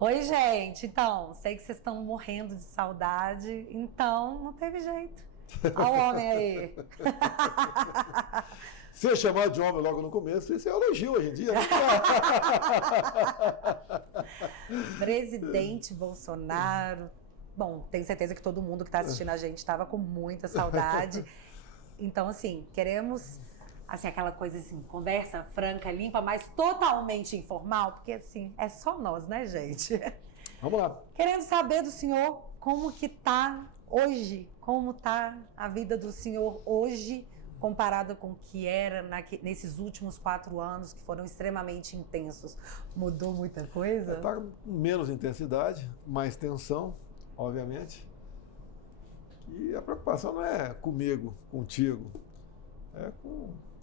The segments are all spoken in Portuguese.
Oi, gente. Então, sei que vocês estão morrendo de saudade, então não teve jeito. Olha o homem aí. Ser chamado de homem logo no começo, isso é elogio hoje em dia, né? Presidente Bolsonaro. Bom, tenho certeza que todo mundo que está assistindo a gente estava com muita saudade. Então, assim, queremos assim, aquela coisa assim, conversa franca, limpa, mas totalmente informal, porque assim, é só nós, né, gente? Vamos lá. Querendo saber do senhor como que tá hoje, como tá a vida do senhor hoje, comparada com o que era nesses últimos 4 anos, que foram extremamente intensos. Mudou muita coisa? Está com menos intensidade, mais tensão, obviamente. E a preocupação não é comigo, contigo, é com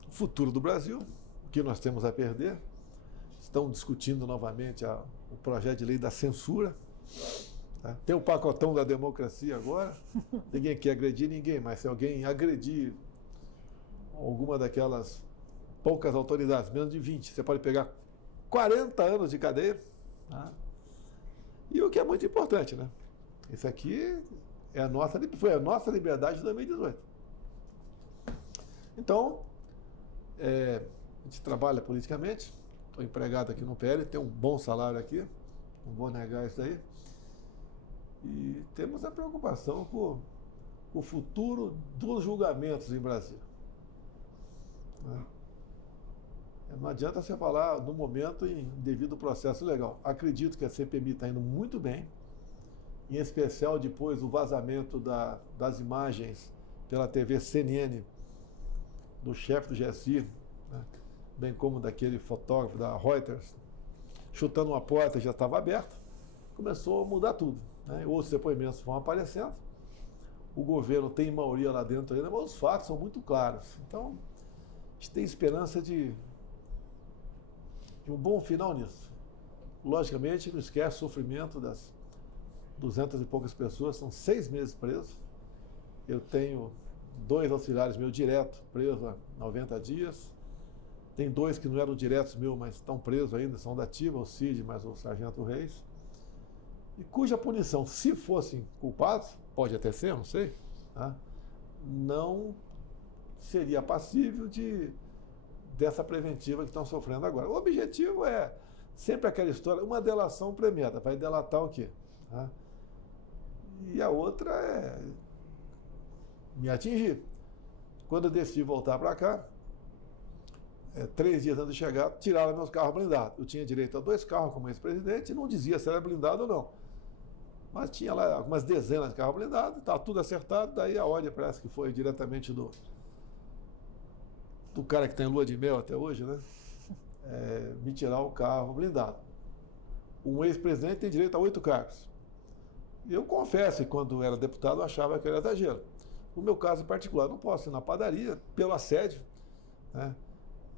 o futuro do Brasil, o que nós temos a perder. Estão discutindo novamente o projeto de lei da censura. Tá? Tem o pacotão da democracia agora. Ninguém quer agredir ninguém, mas se alguém agredir alguma daquelas poucas autoridades, menos de 20, você pode pegar 40 anos de cadeia. Tá? E o que é muito importante, né? Isso aqui foi a nossa liberdade de 2018. Então, a gente trabalha politicamente, estou empregado aqui no PL, tenho um bom salário aqui, não vou negar isso aí. E temos a preocupação com o futuro dos julgamentos em Brasília. Não adianta você falar no momento em devido processo legal. Acredito que a CPMI está indo muito bem, em especial depois do vazamento das imagens pela TV CNN do chefe do GSI, né, bem como daquele fotógrafo da Reuters, chutando uma porta que já estava aberta, começou a mudar tudo. Né? Outros depoimentos vão aparecendo, o governo tem maioria lá dentro ainda, mas os fatos são muito claros. Então, a gente tem esperança de um bom final nisso. Logicamente, não esquece o sofrimento das 200 e poucas pessoas, são 6 meses presos. Eu tenho 2 auxiliares meus direto presos há 90 dias. Tem 2 que não eram diretos meus, mas estão presos ainda, são da ativa, o Cid, mas o Sargento Reis. E cuja punição, se fossem culpados, pode até ser, não sei, tá? Não seria passível dessa preventiva que estão sofrendo agora. O objetivo é sempre aquela história, uma delação premiada, vai delatar o quê? Tá? E a outra é me atingir. Quando eu decidi voltar para cá, 3 dias antes de chegar, tiraram meus carros blindados. Eu tinha direito a 2 carros como ex-presidente e não dizia se era blindado ou não. Mas tinha lá algumas dezenas de carros blindados, estava tudo acertado, daí a ordem parece que foi diretamente do cara que tem lua de mel até hoje, né? Me tirar o carro blindado. Um ex-presidente tem direito a 8 carros. Eu confesso que quando era deputado eu achava que era exagero. No meu caso em particular, não posso ir na padaria pelo assédio, né?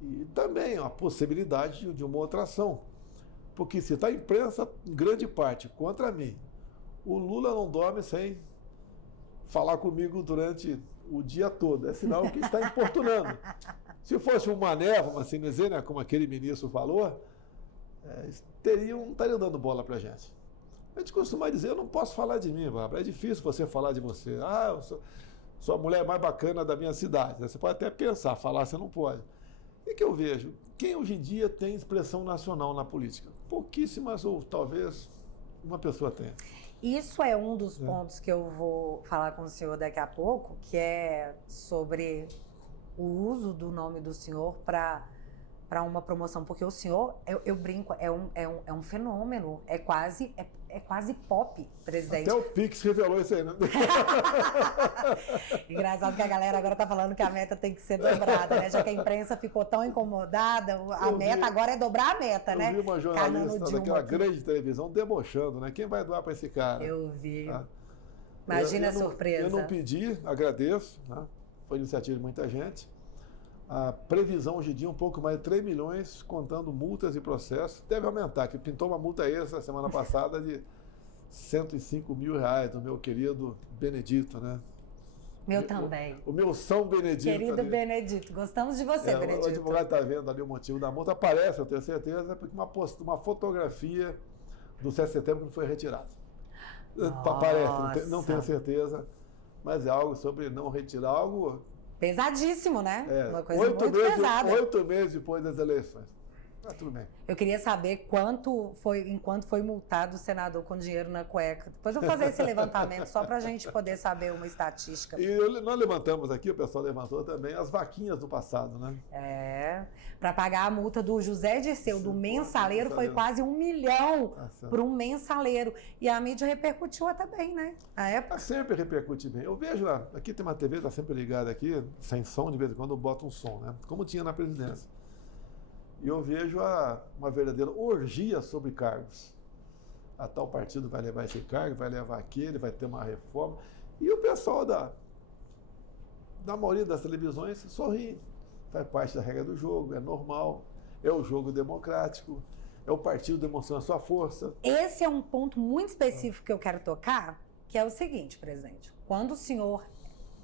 E também a possibilidade de uma outra ação. Porque se está a imprensa, em grande parte, contra mim, o Lula não dorme sem falar comigo durante o dia todo. É sinal que está importunando. Se fosse um mané, vamos assim dizer, né, como aquele ministro falou, estariam dando bola para a gente. A gente costuma dizer, eu não posso falar de mim, Bárbara, é difícil você falar de você. Eu sou a mulher mais bacana da minha cidade. Você pode até pensar, falar você não pode. E que eu vejo, quem hoje em dia tem expressão nacional na política? Pouquíssimas ou talvez uma pessoa tenha. Isso é um dos pontos que eu vou falar com o senhor daqui a pouco, que é sobre o uso do nome do senhor para uma promoção, porque o senhor, eu brinco, é um fenômeno, é quase pop, presidente. Até o Pix revelou isso aí, né? Engraçado que a galera agora tá falando que a meta tem que ser dobrada, né? Já que a imprensa ficou tão incomodada, meta agora é dobrar a meta, né? Eu vi uma jornalista daquela grande televisão debochando, né? Quem vai doar para esse cara? Eu vi. Tá? Imagina a surpresa. Eu não pedi, agradeço, né? Foi iniciativa de muita gente. A previsão hoje em dia é um pouco mais de 3 milhões, contando multas e processos. Deve aumentar, que pintou uma multa extra semana passada de 105 mil reais do meu querido Benedito, né? Meu também. O meu São Benedito. Querido ali. Benedito, gostamos de você, Benedito. O advogado está vendo ali o motivo da multa. Aparece, eu tenho certeza, porque uma fotografia do 7 de setembro que não foi retirado. Nossa. Parece, não tenho certeza, mas é algo sobre não retirar algo... Pesadíssimo, né? Uma coisa muito pesada. 8 meses depois das eleições. Tá tudo bem. Eu queria saber enquanto foi multado o senador com dinheiro na cueca. Depois eu vou fazer esse levantamento só para a gente poder saber uma estatística. E nós levantamos aqui, o pessoal levantou também, as vaquinhas do passado, né? Para pagar a multa do José Dirceu, do mensaleiro, foi quase 1 milhão para um mensaleiro. E a mídia repercutiu até bem, né? A época. Sempre repercute bem. Eu vejo lá, aqui tem uma TV, está sempre ligada aqui, sem som, de vez em quando eu boto um som, né? Como tinha na presidência. E eu vejo uma verdadeira orgia sobre cargos. A tal partido vai levar esse cargo, vai levar aquele, vai ter uma reforma. E o pessoal da maioria das televisões sorri. Faz parte da regra do jogo, é normal, é o jogo democrático, é o partido demonstrando a sua força. Esse é um ponto muito específico que eu quero tocar, que é o seguinte, presidente. Quando o senhor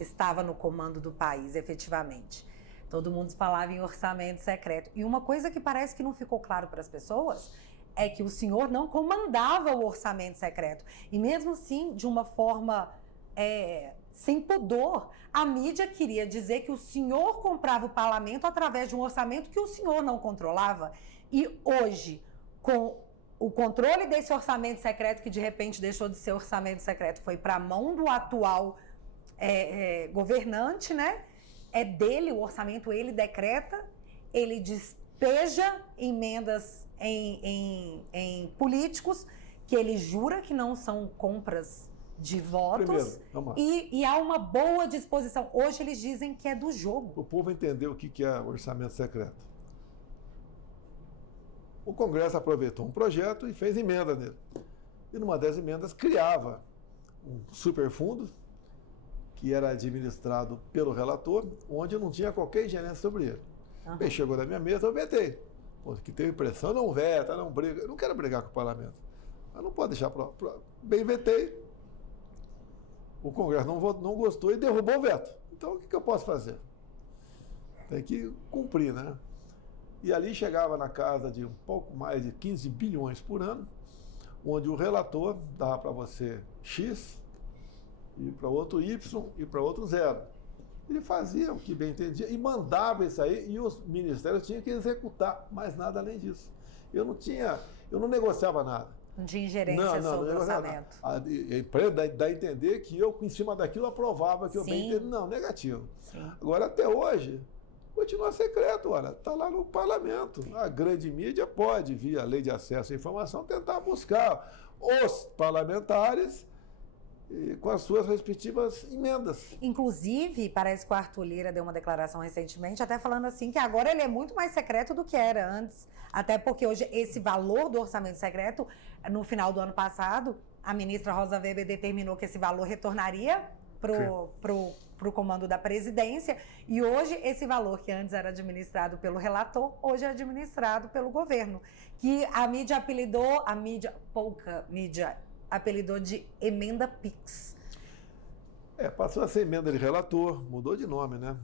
estava no comando do país, efetivamente, todo mundo falava em orçamento secreto. E uma coisa que parece que não ficou claro para as pessoas é que o senhor não comandava o orçamento secreto. E mesmo assim, de uma forma sem pudor, a mídia queria dizer que o senhor comprava o parlamento através de um orçamento que o senhor não controlava. E hoje, com o controle desse orçamento secreto, que de repente deixou de ser orçamento secreto, foi para a mão do atual governante, né? É dele o orçamento, ele decreta, ele despeja emendas em políticos que ele jura que não são compras de votos. Primeiro, vamos lá. E há uma boa disposição. Hoje eles dizem que é do jogo. O povo entendeu o que é orçamento secreto. O Congresso aproveitou um projeto e fez emenda nele. E numa das emendas criava um superfundo que era administrado pelo relator, onde não tinha qualquer ingerência sobre ele. Uhum. Ele chegou na minha mesa, eu vetei. Pô, que teve pressão, não veta, não briga. Eu não quero brigar com o parlamento. Mas não pode deixar bem, vetei. O Congresso não gostou e derrubou o veto. Então, o que eu posso fazer? Tem que cumprir, né? E ali chegava na casa de um pouco mais de 15 bilhões por ano, onde o relator dava para você X, e para outro Y, e para outro 0. Ele fazia o que bem entendia e mandava isso aí, e os ministérios tinham que executar, mais nada além disso. Eu não negociava nada. Não tinha ingerência sobre o orçamento. A empresa dá a entender que eu, em cima daquilo, aprovava que eu bem entendi. Não, negativo. Sim. Agora, até hoje, continua secreto, olha, está lá no parlamento. A grande mídia pode, via lei de acesso à informação, tentar buscar os parlamentares com as suas respectivas emendas. Inclusive, parece que o Arthur Lira deu uma declaração recentemente, até falando assim, que agora ele é muito mais secreto do que era antes. Até porque hoje esse valor do orçamento secreto, no final do ano passado, a ministra Rosa Weber determinou que esse valor retornaria pro comando da presidência, e hoje esse valor que antes era administrado pelo relator, hoje é administrado pelo governo, que a mídia apelidou, pouca mídia, apelidou de emenda PIX. Passou a ser emenda de relator, mudou de nome, né?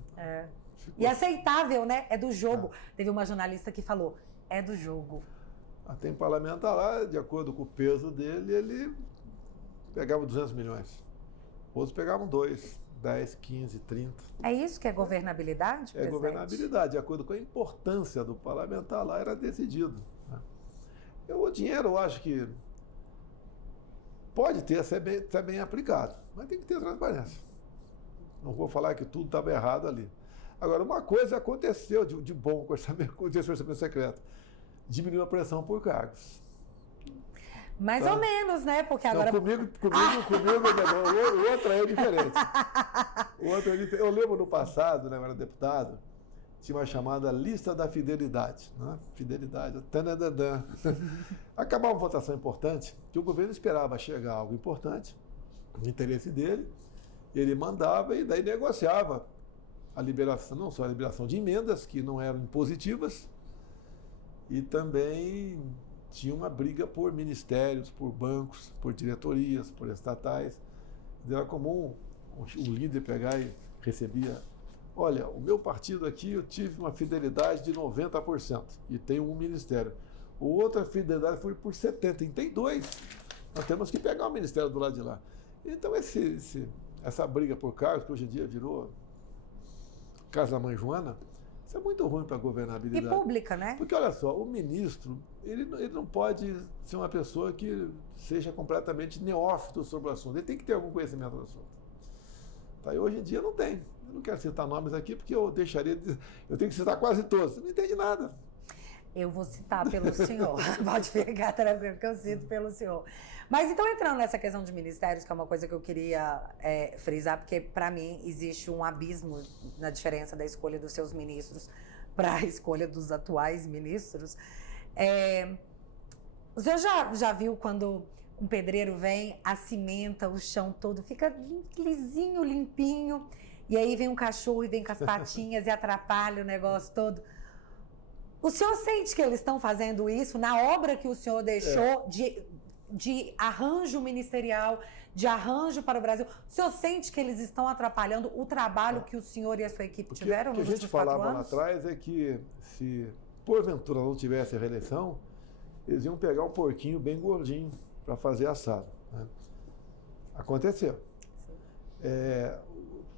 E aceitável, né? É do jogo. Teve uma jornalista que falou, é do jogo. Tem parlamentar lá, de acordo com o peso dele, ele pegava 200 milhões. Outros pegavam 2, 10, 15, 30. É isso que é governabilidade, presidente? É governabilidade. De acordo com a importância do parlamentar lá, era decidido. O dinheiro, eu acho que pode ser bem aplicado, mas tem que ter transparência. Não vou falar que tudo estava errado ali. Agora, uma coisa aconteceu de bom com esse orçamento secreto. Diminuiu a pressão por cargos. Mais ou menos, né? Porque agora... Comigo o outro é diferente. Eu lembro no passado, né, eu era deputado, tinha uma chamada lista da fidelidade. Né? Fidelidade, tanadadã. Acabava uma votação importante, que o governo esperava chegar algo importante, no interesse dele, ele mandava e daí negociava a liberação, não só a liberação de emendas, que não eram impositivas, e também tinha uma briga por ministérios, por bancos, por diretorias, por estatais. Era comum o líder pegar e recebia, olha, o meu partido aqui eu tive uma fidelidade de 90% e tem um ministério. O outro, a fidelidade foi por 70. E tem 2. Nós temos que pegar o ministério do lado de lá. Então, essa briga por cargos, que hoje em dia virou casa da mãe Joana, isso é muito ruim para a governabilidade. E pública, né? Porque, olha só, o ministro, ele não pode ser uma pessoa que seja completamente neófito sobre o assunto. Ele tem que ter algum conhecimento do assunto. Tá? E hoje em dia não tem. Eu não quero citar nomes aqui, porque eu tenho que citar quase todos. Você não entende nada. Eu vou citar pelo senhor. Pode ficar tranquilo, que eu cito pelo senhor. Mas então, entrando nessa questão de ministérios, que é uma coisa que eu queria frisar, porque para mim existe um abismo na diferença da escolha dos seus ministros para a escolha dos atuais ministros. O senhor já viu quando um pedreiro vem, acimenta o chão todo, fica lisinho, limpinho, e aí vem um cachorro e vem com as patinhas e atrapalha o negócio todo? O senhor sente que eles estão fazendo isso na obra que o senhor deixou de arranjo ministerial, de arranjo para o Brasil? O senhor sente que eles estão atrapalhando o trabalho que o senhor e a sua equipe tiveram nos últimos 4 anos? O que a gente falava lá atrás é que se porventura não tivesse a reeleição, eles iam pegar um porquinho bem gordinho para fazer assado. Né? Aconteceu.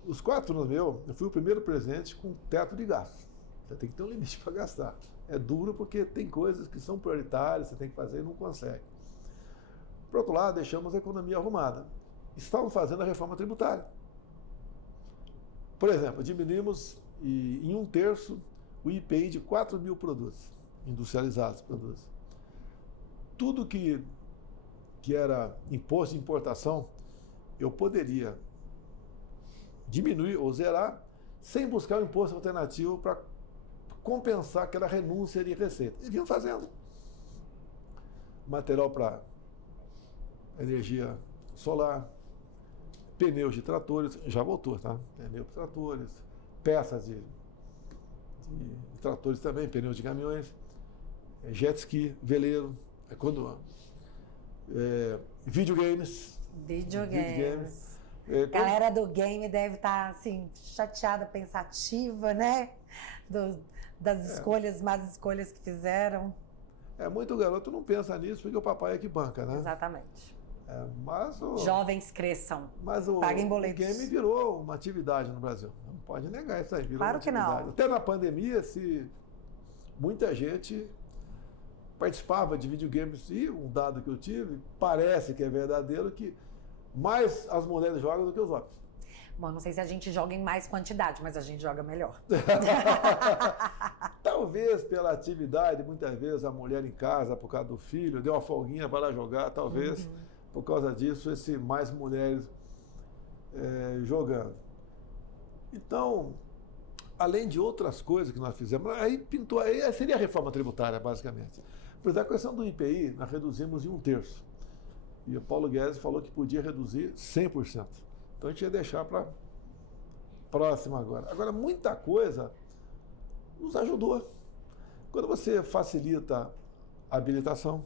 Os 4 anos eu fui o primeiro presidente com teto de gasto. Você tem que ter um limite para gastar. É duro porque tem coisas que são prioritárias, você tem que fazer e não consegue. Por outro lado, deixamos a economia arrumada. Estavam fazendo a reforma tributária. Por exemplo, diminuímos em 1/3 o IPI de 4 mil produtos, industrializados produtos. Tudo que era imposto de importação, eu poderia diminuir ou zerar sem buscar um imposto alternativo para compensar aquela renúncia de receita. E vinham fazendo. Material para energia solar, pneus de tratores, já voltou, tá? Pneu para tratores, peças de tratores também, pneus de caminhões, jet ski, veleiro, videogames. Galera do game deve estar assim, chateada, pensativa, né? Das escolhas, más escolhas que fizeram. Muito garoto não pensa nisso porque o papai é que banca, né? Exatamente. Jovens cresçam, paguem boletos. O game virou uma atividade no Brasil. Não pode negar isso aí. Claro que não. Até na pandemia, muita gente participava de videogames, e um dado que eu tive, parece que é verdadeiro, que mais as mulheres jogam do que os homens. Bom, não sei se a gente joga em mais quantidade, mas a gente joga melhor. Talvez pela atividade, muitas vezes a mulher em casa, por causa do filho, deu uma folguinha para lá jogar, talvez por causa disso, mais mulheres jogando. Então, além de outras coisas que nós fizemos, aí seria a reforma tributária, basicamente. Por exemplo, a questão do IPI, nós reduzimos em 1/3. E o Paulo Guedes falou que podia reduzir 100%. Então a gente ia deixar para próxima agora. Agora, muita coisa nos ajudou. Quando você facilita a habilitação,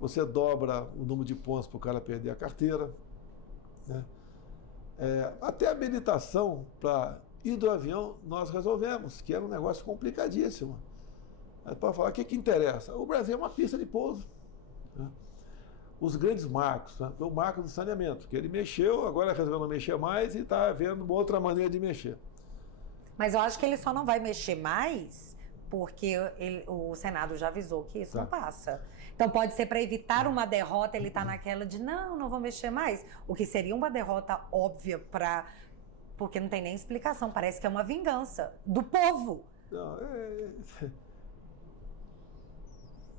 você dobra o número de pontos para o cara perder a carteira. Né? Até a habilitação para hidroavião nós resolvemos, que era um negócio complicadíssimo. Para falar, o que interessa? O Brasil é uma pista de pouso. Né? Os grandes marcos, né? O marco do saneamento, que ele mexeu, agora resolveu não mexer mais e está vendo uma outra maneira de mexer. Mas eu acho que ele só não vai mexer mais porque o Senado já avisou que isso não passa. Então pode ser para evitar uma derrota, ele está naquela de não vou mexer mais. O que seria uma derrota óbvia porque não tem nem explicação, parece que é uma vingança do povo. Não,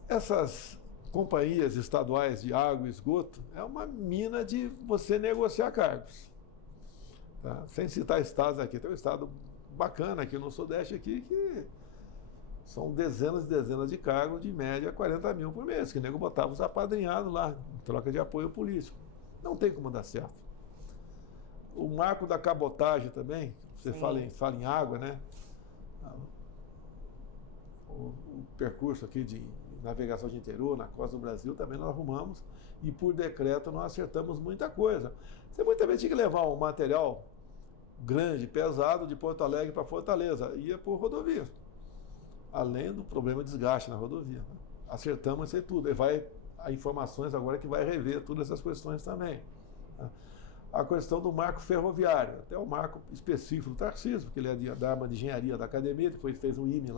essas companhias estaduais de água e esgoto é uma mina de você negociar cargos. Tá? Sem citar estados aqui, tem um estado bacana aqui no Sudeste aqui que são dezenas e dezenas de cargos, de média 40 mil por mês, que o nego botava os apadrinhados lá, em troca de apoio político. Não tem como dar certo. O marco da cabotagem também, você fala em água, né? O percurso aqui de navegação de interior, na costa do Brasil, também nós arrumamos e por decreto nós acertamos muita coisa. Você muitas vezes tinha que levar um material grande, pesado, de Porto Alegre para Fortaleza, ia por rodovia, além do problema de desgaste na rodovia. acertamos isso aí tudo. E vai a informações agora que vai rever todas essas questões também. Né? A questão do marco ferroviário, até o marco específico do Tarcísio, porque ele é da arma de engenharia da academia, depois fez o IME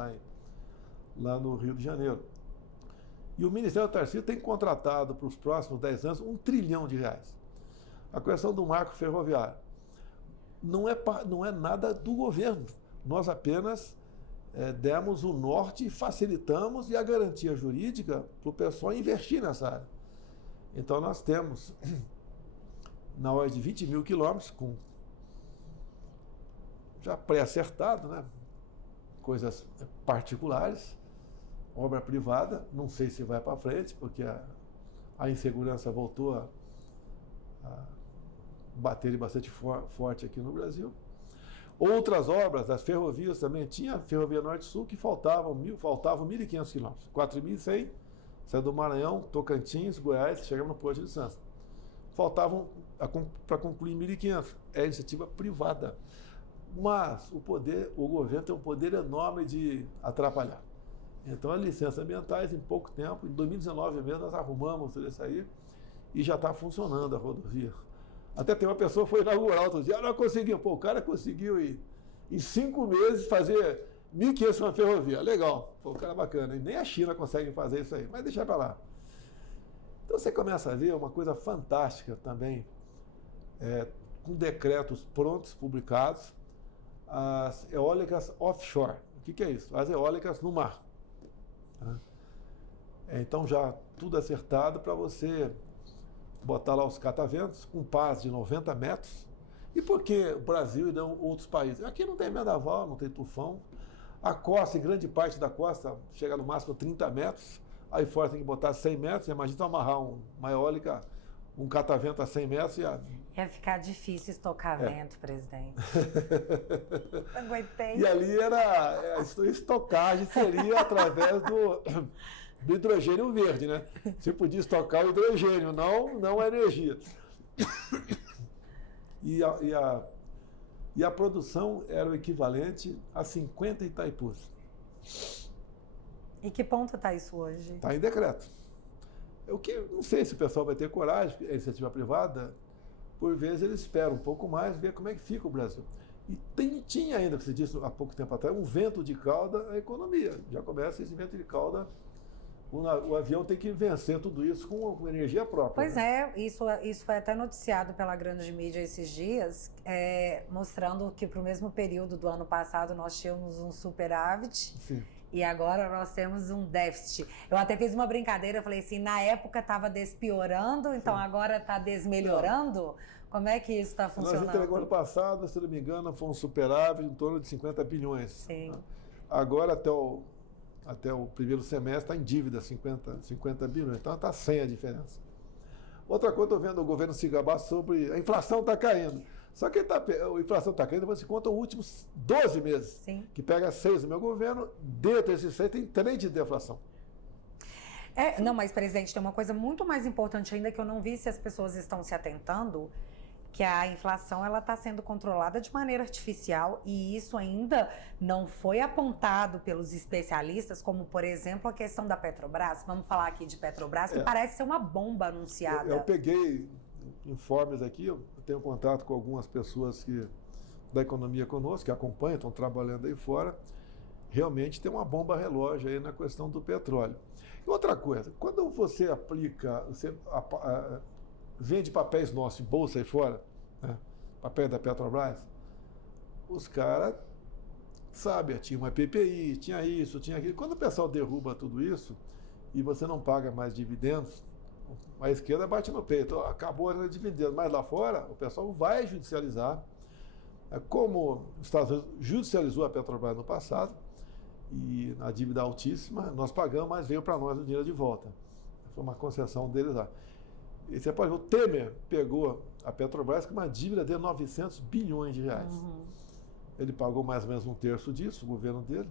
lá no Rio de Janeiro. E o Ministério do Tarcísio tem contratado para os próximos 10 anos R$1 trilhão. A questão do marco ferroviário não é nada do governo. Nós apenas demos o norte, facilitamos e a garantia jurídica para o pessoal investir nessa área. Então nós temos, na ordem de 20 mil quilômetros, já pré-acertado, né? Coisas particulares, obra privada, não sei se vai para frente, porque a insegurança voltou a bater bastante forte aqui no Brasil. Outras obras, as ferrovias também, tinha a Ferrovia Norte-Sul que faltavam 1.500 quilômetros, 4.100, saiu do Maranhão, Tocantins, Goiás, chegamos no Porto de Santos. Faltavam para concluir 1.500, é iniciativa privada. Mas o governo tem um poder enorme de atrapalhar. Então, as licenças ambientais, em pouco tempo, em 2019 mesmo, nós arrumamos tudo isso aí e já está funcionando a rodovia. Até tem uma pessoa que foi inaugurar outro dia, nós conseguimos. Pô, o cara conseguiu em 5 meses fazer 1.500 uma ferrovia. Legal, pô, o cara é bacana. E nem a China consegue fazer isso aí, mas deixa para lá. Então você começa a ver uma coisa fantástica também, com decretos prontos, publicados, as eólicas offshore. O que é isso? As eólicas no mar. Então já tudo acertado para você botar lá os cataventos com paz de 90 metros. E por que o Brasil e não outros países? Aqui não tem vendaval, não tem tufão. A costa, em grande parte da costa, chega no máximo 30 metros. Aí fora tem que botar 100 metros. Imagina amarrar uma eólica, um catavento a 100 metros. Ia ficar difícil estocar vento, presidente. Não aguentei. E ali a estocagem seria através do hidrogênio verde, né? Você podia estocar o hidrogênio, não a energia. E a produção era o equivalente a 50 Itaipus. E que ponto está isso hoje? Está em decreto. Não sei se o pessoal vai ter coragem, a iniciativa privada, por vezes eles esperam um pouco mais, ver como é que fica o Brasil. E tinha ainda, que você disse há pouco tempo atrás, um vento de cauda à economia. Já começa esse vento de cauda. O avião tem que vencer tudo isso com energia própria. Pois né? Isso foi até noticiado pela grande mídia esses dias, mostrando que para o mesmo período do ano passado nós tínhamos um superávit. Sim. E agora nós temos um déficit. Eu até fiz uma brincadeira, falei assim, na época estava despiorando, então agora está desmelhorando? Não. Como é que isso está funcionando? Nós entregamos ano passado, se não me engano, foi um superávit em torno de 50 bilhões. Sim. Agora, até o primeiro semestre, está em dívida, 50 bilhões. Então, está 100 a diferença. Outra coisa, estou vendo o governo se gabar sobre a inflação está caindo. Só que a inflação está caindo, você conta os últimos 12 meses. Sim. Que pega 6 do meu governo, dentro desses 6 tem 3 de deflação. Não, mas, presidente, tem uma coisa muito mais importante ainda que eu não vi se as pessoas estão se atentando, que a inflação ela está sendo controlada de maneira artificial e isso ainda não foi apontado pelos especialistas, como, por exemplo, a questão da Petrobras. Vamos falar aqui de Petrobras, que parece ser uma bomba anunciada. Eu peguei informes aqui, eu tenho contato com algumas pessoas da economia conosco, que acompanham, estão trabalhando aí fora. Realmente tem uma bomba relógio aí na questão do petróleo. E outra coisa, quando você vende papéis nossos em bolsa aí fora, né? Papéis da Petrobras, os caras sabem, tinha uma PPI, tinha isso, tinha aquilo. Quando o pessoal derruba tudo isso e você não paga mais dividendos, a esquerda bate no peito, acabou a dividendo, mas lá fora o pessoal vai judicializar. Como os Estados Unidos judicializou a Petrobras no passado, e a dívida altíssima, nós pagamos, mas veio para nós o dinheiro de volta. Foi uma concessão deles lá. E você pode ver, o Temer pegou a Petrobras com uma dívida de 900 bilhões de reais. Uhum. Ele pagou mais ou menos 1/3 disso, o governo dele.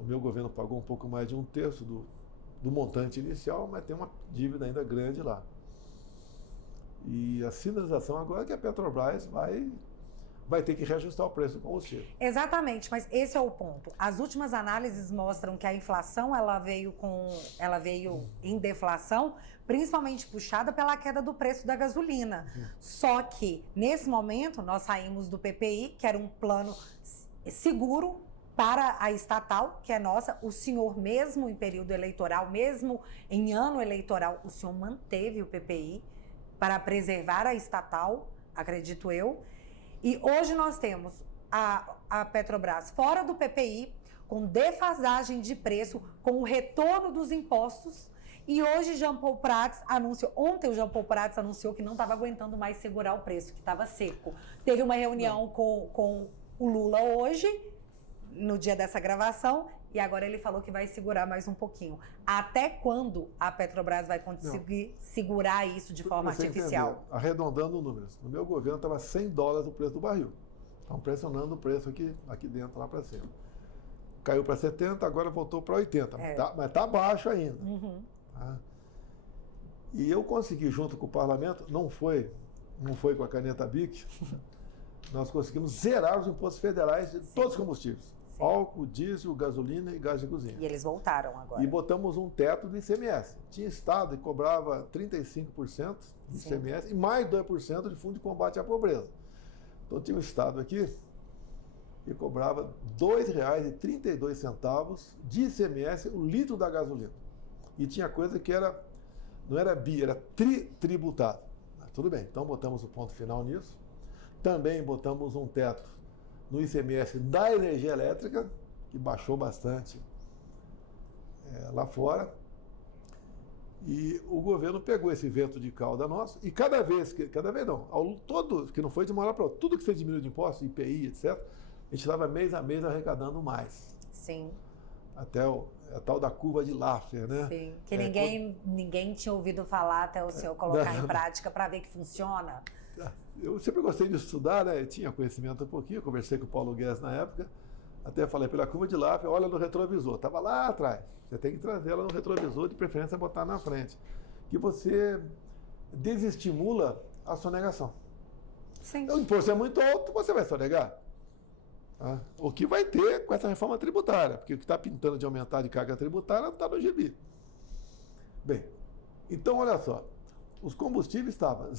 O meu governo pagou um pouco mais de 1/3 do montante inicial, mas tem uma dívida ainda grande lá. E a sinalização agora é que a Petrobras vai vai ter que reajustar o preço do combustível. Exatamente, mas esse é o ponto. As últimas análises mostram que a inflação ela veio em deflação, principalmente puxada pela queda do preço da gasolina. Só que, nesse momento, nós saímos do PPI, que era um plano seguro para a estatal, que é nossa. O senhor, mesmo em período eleitoral, mesmo em ano eleitoral, o senhor manteve o PPI para preservar a estatal, acredito eu. E hoje nós temos a Petrobras fora do PPI, com defasagem de preço, com o retorno dos impostos. E hoje Jean Paul Prats anunciou, ontem o Jean Paul Prats anunciou que não estava aguentando mais segurar o preço, que estava seco. Teve uma reunião com o Lula hoje, no dia dessa gravação, e agora ele falou que vai segurar mais um pouquinho. Até quando a Petrobras vai conseguir segurar isso de forma artificial? Entender, arredondando números, no meu governo estava $100 o preço do barril. Estão pressionando o preço aqui dentro, lá para cima. Caiu para 70, agora voltou para 80, mas está baixo ainda. Tá? E eu consegui, junto com o parlamento, não foi com a caneta BIC, nós conseguimos zerar os impostos federais de todos os combustíveis. Sim. Álcool, diesel, gasolina e gás de cozinha. E eles voltaram agora. E botamos um teto do ICMS. Tinha estado que cobrava 35% de ICMS e mais 2% de fundo de combate à pobreza. Então tinha um estado aqui que cobrava R$ 2,32 de ICMS o litro da gasolina. E tinha coisa que não era era tributado. Mas tudo bem, então botamos o ponto final nisso. Também botamos um teto no ICMS da energia elétrica, que baixou bastante lá fora. E o governo pegou esse vento de cauda nosso e cada vez não, que não foi de uma hora para outra, tudo que você diminuiu de impostos, IPI, etc., a gente estava mês a mês arrecadando mais. Sim. Até a tal da curva de Laffer, né? Sim, que ninguém tinha ouvido falar até o senhor colocar em prática para ver que funciona. Eu sempre gostei de estudar, né? Eu tinha conhecimento um pouquinho, eu conversei com o Paulo Guedes na época, até falei pela curva de Laffer, olha no retrovisor, estava lá atrás. Você tem que trazer ela no retrovisor, de preferência botar na frente. Que você desestimula a sonegação. Sim. O imposto é muito alto, você vai sonegar. Tá? O que vai ter com essa reforma tributária, porque o que está pintando de aumentar de carga tributária não está no gibi. Bem, então olha só, os combustíveis estavam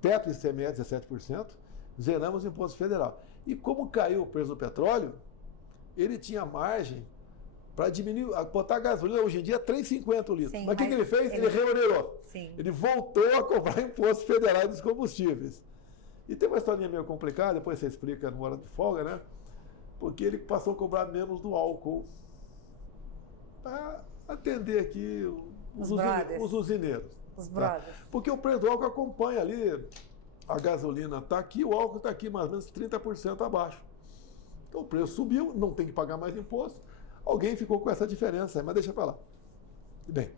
teto ICMS 17%, zeramos o imposto federal. E como caiu o preço do petróleo, ele tinha margem para diminuir, botar a gasolina hoje em dia R$3,50 o litro. Sim, mas o que ele fez? Ele reonerou. Sim. Ele voltou a cobrar impostos federais dos combustíveis. E tem uma historinha meio complicada, depois você explica na hora de folga, né? Porque ele passou a cobrar menos do álcool para atender aqui os usineiros. Os brothers. Tá? Porque o preço do álcool acompanha ali, a gasolina está aqui, o álcool está aqui, mais ou menos 30% abaixo. Então o preço subiu, não tem que pagar mais imposto. Alguém ficou com essa diferença, mas deixa para lá. Bem,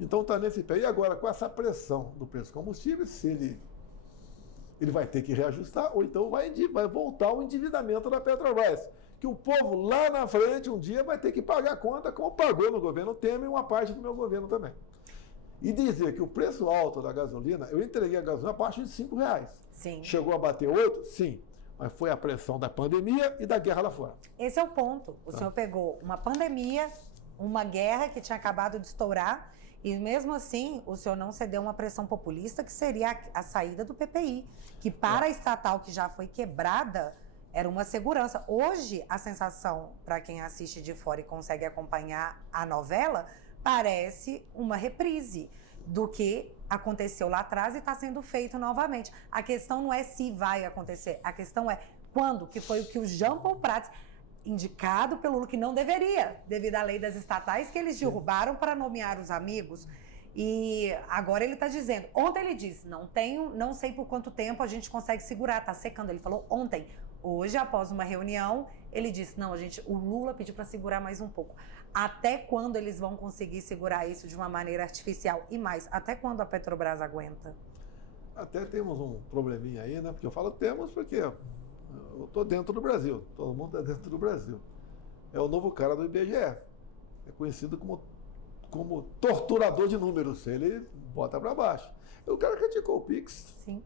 então está nesse pé. E agora, com essa pressão do preço do combustível, se ele vai ter que reajustar, ou então vai voltar o endividamento da Petrobras, que o povo lá na frente, um dia, vai ter que pagar a conta, como pagou no governo Temer e uma parte do meu governo também. E dizer que o preço alto da gasolina, eu entreguei a gasolina abaixo de R$5. Sim. Chegou a bater 8? Sim. Mas foi a pressão da pandemia e da guerra lá fora. Esse é o ponto. O senhor pegou uma pandemia, uma guerra que tinha acabado de estourar, e mesmo assim o senhor não cedeu uma pressão populista, que seria a saída do PPI, que para a estatal que já foi quebrada, era uma segurança. Hoje, a sensação, para quem assiste de fora e consegue acompanhar a novela, parece uma reprise do que aconteceu lá atrás e está sendo feito novamente. A questão não é se vai acontecer, a questão é quando, que foi o que o Jean Paul Prats, indicado pelo Lula, que não deveria, devido à lei das estatais, que eles derrubaram para nomear os amigos. E agora ele está dizendo, ontem ele disse, não sei por quanto tempo a gente consegue segurar, está secando. Ele falou ontem. Hoje, após uma reunião, ele disse, não, o Lula pediu para segurar mais um pouco. Até quando eles vão conseguir segurar isso de uma maneira artificial? E mais, até quando a Petrobras aguenta? Até temos um probleminha aí, né? Porque eu falo temos porque eu estou dentro do Brasil. Todo mundo está dentro do Brasil. É o novo cara do IBGE. É conhecido como torturador de números. Ele bota para baixo. O cara criticou o Pix. Sim.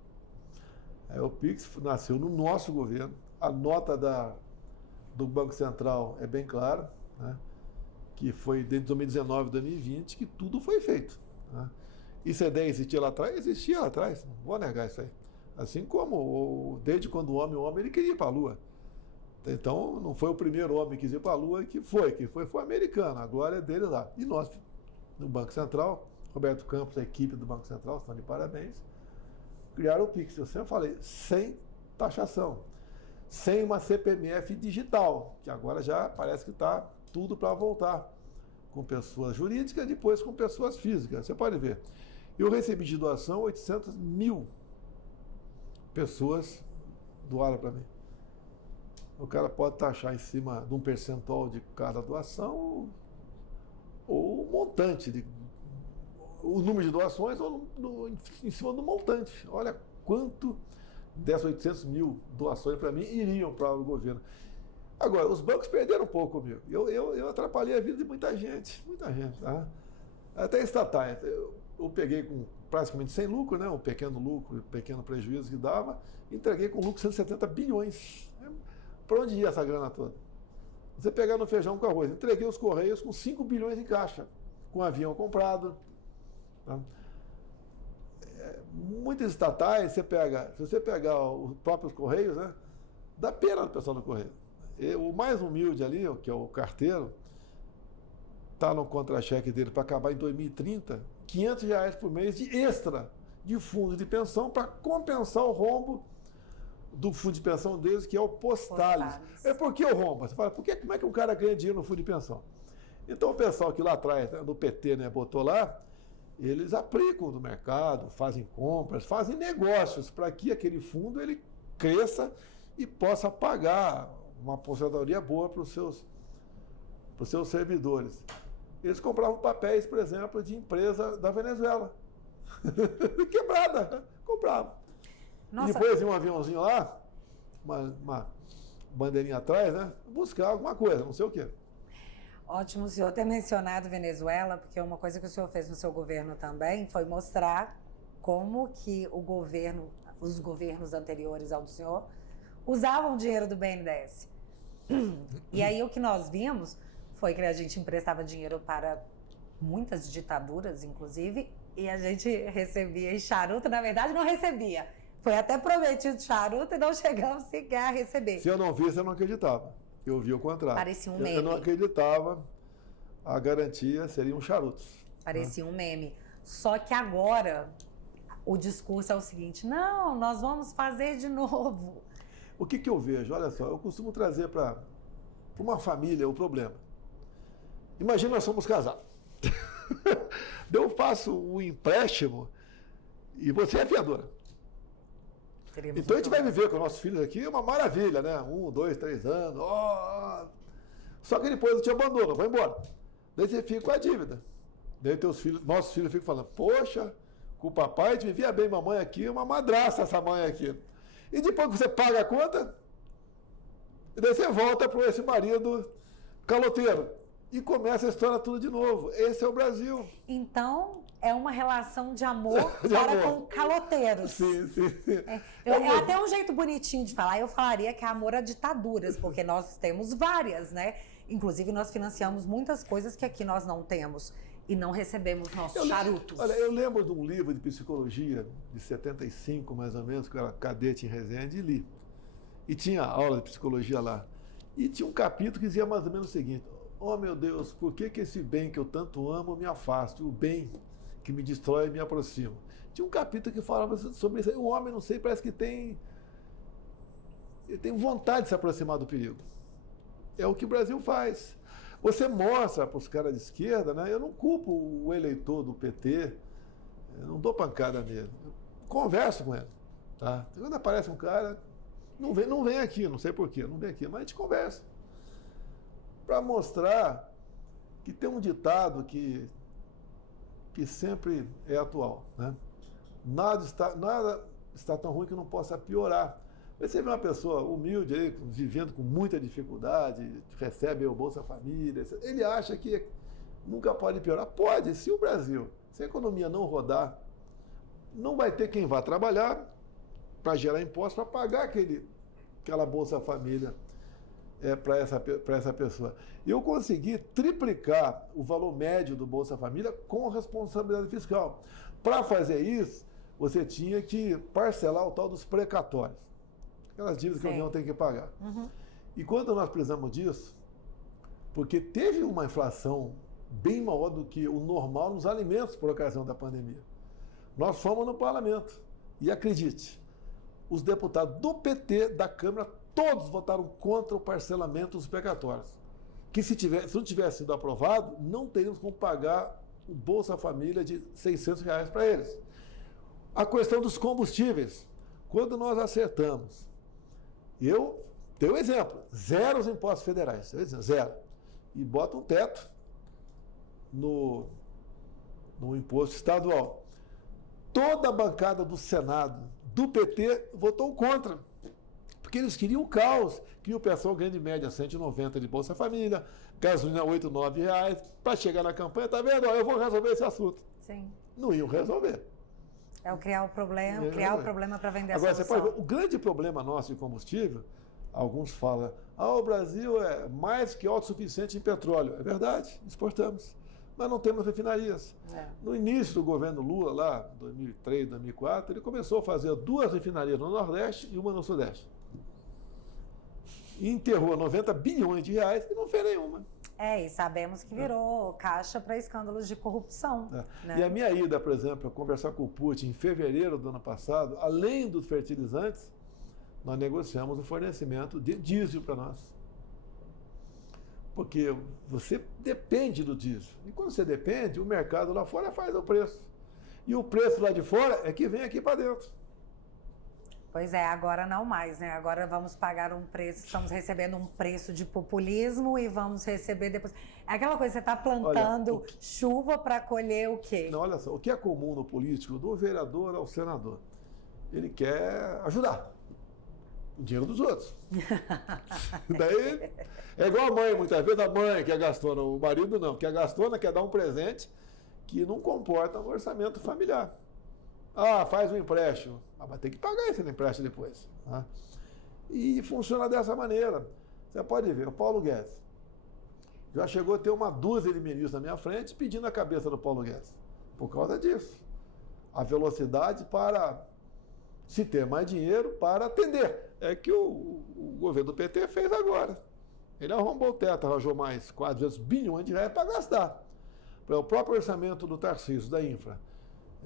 O Pix nasceu no nosso governo. A nota do Banco Central é bem clara, né? Que foi desde 2019 e 2020 que tudo foi feito. Né? E se a ideia existia lá atrás? Existia lá atrás, não vou negar isso aí. Assim como desde quando o homem ele queria ir para a Lua. Então não foi o primeiro homem que quis ir para a Lua que foi o americano, a glória é dele lá. E nós, no Banco Central, Roberto Campos, a equipe do Banco Central, estão de parabéns, criaram o Pix. Eu sempre falei, sem taxação, sem uma CPMF digital, que agora já parece que está tudo para voltar, com pessoas jurídicas, depois com pessoas físicas. Você pode ver. Eu recebi de doação 800 mil pessoas doaram para mim. O cara pode taxar em cima de um percentual de cada doação ou o montante, o número de doações ou em cima do montante. Olha quanto dessas 800 mil doações para mim iriam para o governo. Agora, os bancos perderam um pouco comigo. Eu atrapalhei a vida de muita gente. Tá? Até estatais. Eu peguei com praticamente sem lucro, né? Um pequeno lucro, um pequeno prejuízo que dava, entreguei com lucro de 170 bilhões. Para onde ia essa grana toda? Você pegar no feijão com arroz. Entreguei os Correios com 5 bilhões em caixa, com avião comprado. Tá? Muitas estatais, se você pegar os próprios Correios, né? Dá pena do pessoal do Correio. O mais humilde ali, que é o carteiro, está no contra-cheque dele para acabar em 2030, R$500 por mês de extra de fundo de pensão para compensar o rombo do fundo de pensão deles, que é o Postales. Por que o rombo? Você fala, como é que um cara ganha dinheiro no fundo de pensão? Então o pessoal que lá atrás, no PT, né, botou lá, eles aplicam no mercado, fazem compras, fazem negócios para que aquele fundo ele cresça e possa pagar uma aposentadoria boa para os seus servidores. Eles compravam papéis, por exemplo, de empresa da Venezuela. Quebrada, compravam. Nossa. E depois, em um aviãozinho lá, uma bandeirinha atrás, né? Buscar alguma coisa, não sei o quê. Ótimo o senhor ter mencionado Venezuela, porque uma coisa que o senhor fez no seu governo também foi mostrar como que os governos anteriores ao do senhor usavam o dinheiro do BNDES. E aí o que nós vimos foi que a gente emprestava dinheiro para muitas ditaduras, inclusive, e a gente recebia em charuto, na verdade não recebia. Foi até prometido charuto e não chegamos sequer a receber. Se eu não visse, eu não acreditava. Eu vi o contrário. Parecia um meme. Eu não acreditava, a garantia seriam charutos. Parecia um meme. Só que agora o discurso é o seguinte, não, nós vamos fazer de novo. O que eu vejo? Olha só, eu costumo trazer para uma família o problema. Imagina nós somos casados. Eu faço um empréstimo e você é fiadora. Então a gente vai viver com nossos filhos aqui uma maravilha, né? 1, 2, 3 anos. Só que depois eu te abandono, vai embora. Daí você fica com a dívida. Daí nossos filhos ficam falando, poxa, com o papai a gente vivia bem, mamãe aqui, uma madraça essa mãe aqui. E depois que você paga a conta, daí você volta para esse marido caloteiro. E começa a história tudo de novo. Esse é o Brasil. Então, é uma relação de amor para com caloteiros. Sim. É até um jeito bonitinho de falar. Eu falaria que é amor a ditaduras, porque nós temos várias, né? Inclusive, nós financiamos muitas coisas que aqui nós não temos. E não recebemos nossos charutos. Olha, eu lembro de um livro de psicologia, de 75, mais ou menos, que eu era cadete em Resende, e li. E tinha aula de psicologia lá. E tinha um capítulo que dizia mais ou menos o seguinte: oh, meu Deus, por que esse bem que eu tanto amo me afasta? O bem que me destrói me aproxima. Tinha um capítulo que falava sobre isso. O homem, não sei, parece que ele tem vontade de se aproximar do perigo. É o que o Brasil faz. Você mostra para os caras de esquerda, né? Eu não culpo o eleitor do PT, eu não dou pancada nele. Eu converso com ele. Tá? Quando aparece um cara, não vem aqui, não sei porquê, não vem aqui, mas a gente conversa. Para mostrar que tem um ditado que sempre é atual, né? Nada está tão ruim que não possa piorar. Você vê uma pessoa humilde aí, vivendo com muita dificuldade, recebe o Bolsa Família, ele acha que nunca pode piorar. Pode, se o Brasil, se a economia não rodar, não vai ter quem vá trabalhar para gerar imposto, para pagar aquela Bolsa Família para essa pessoa. Eu consegui triplicar o valor médio do Bolsa Família com responsabilidade fiscal. Para fazer isso, você tinha que parcelar o tal dos precatórios, aquelas dívidas que a União tem que pagar. Uhum. E quando nós precisamos disso, porque teve uma inflação bem maior do que o normal nos alimentos por ocasião da pandemia. Nós fomos no parlamento e acredite, os deputados do PT da Câmara todos votaram contra o parcelamento dos precatórios. Que se não tivesse sido aprovado, não teríamos como pagar o Bolsa Família de R$600 para eles. A questão dos combustíveis, quando nós acertamos, eu dei um exemplo, zero os impostos federais, zero. E bota um teto no imposto estadual. Toda a bancada do Senado, do PT, votou contra. Porque eles queriam o caos, queriam o pessoal ganhando de média R$190 de Bolsa Família, gasolina R$8, R$9, para chegar na campanha, tá vendo? Eu vou resolver esse assunto. Sim. Não iam resolver. É o criar o problema para vender Agora, a solução. você pode ver, o grande problema nosso de combustível, alguns falam, o Brasil é mais que autossuficiente em petróleo. É verdade, exportamos. Mas não temos refinarias. No início do governo Lula, lá, 2003, 2004, ele começou a fazer 2 refinarias no Nordeste e uma no Sudeste. E enterrou R$90 bilhões e não fez nenhuma. E sabemos que virou caixa para escândalos de corrupção. Né? E a minha ida, por exemplo, a conversar com o Putin em fevereiro do ano passado, além dos fertilizantes, nós negociamos o fornecimento de diesel para nós. Porque você depende do diesel. E quando você depende, o mercado lá fora faz o preço. E o preço lá de fora é que vem aqui para dentro. Pois é, agora não mais, né? Agora vamos pagar um preço, estamos recebendo um preço de populismo e vamos receber depois. É aquela coisa, você está plantando chuva para colher o quê? Não, olha só, o que é comum no político, do vereador ao senador? Ele quer ajudar o dinheiro dos outros. Daí é igual a mãe, muitas vezes a mãe que é gastona, o marido não, que é gastona, quer dar um presente que não comporta um orçamento familiar. Faz um empréstimo. Mas tem que pagar esse empréstimo depois. Tá? E funciona dessa maneira. Você pode ver, o Paulo Guedes já chegou a ter uma dúzia de ministros na minha frente pedindo a cabeça do Paulo Guedes. Por causa disso. A velocidade para se ter mais dinheiro para atender. É que o governo do PT fez agora. Ele arrombou o teto, arranjou mais quase 200 bilhões de reais para gastar. O próprio orçamento do Tarcísio, da Infra,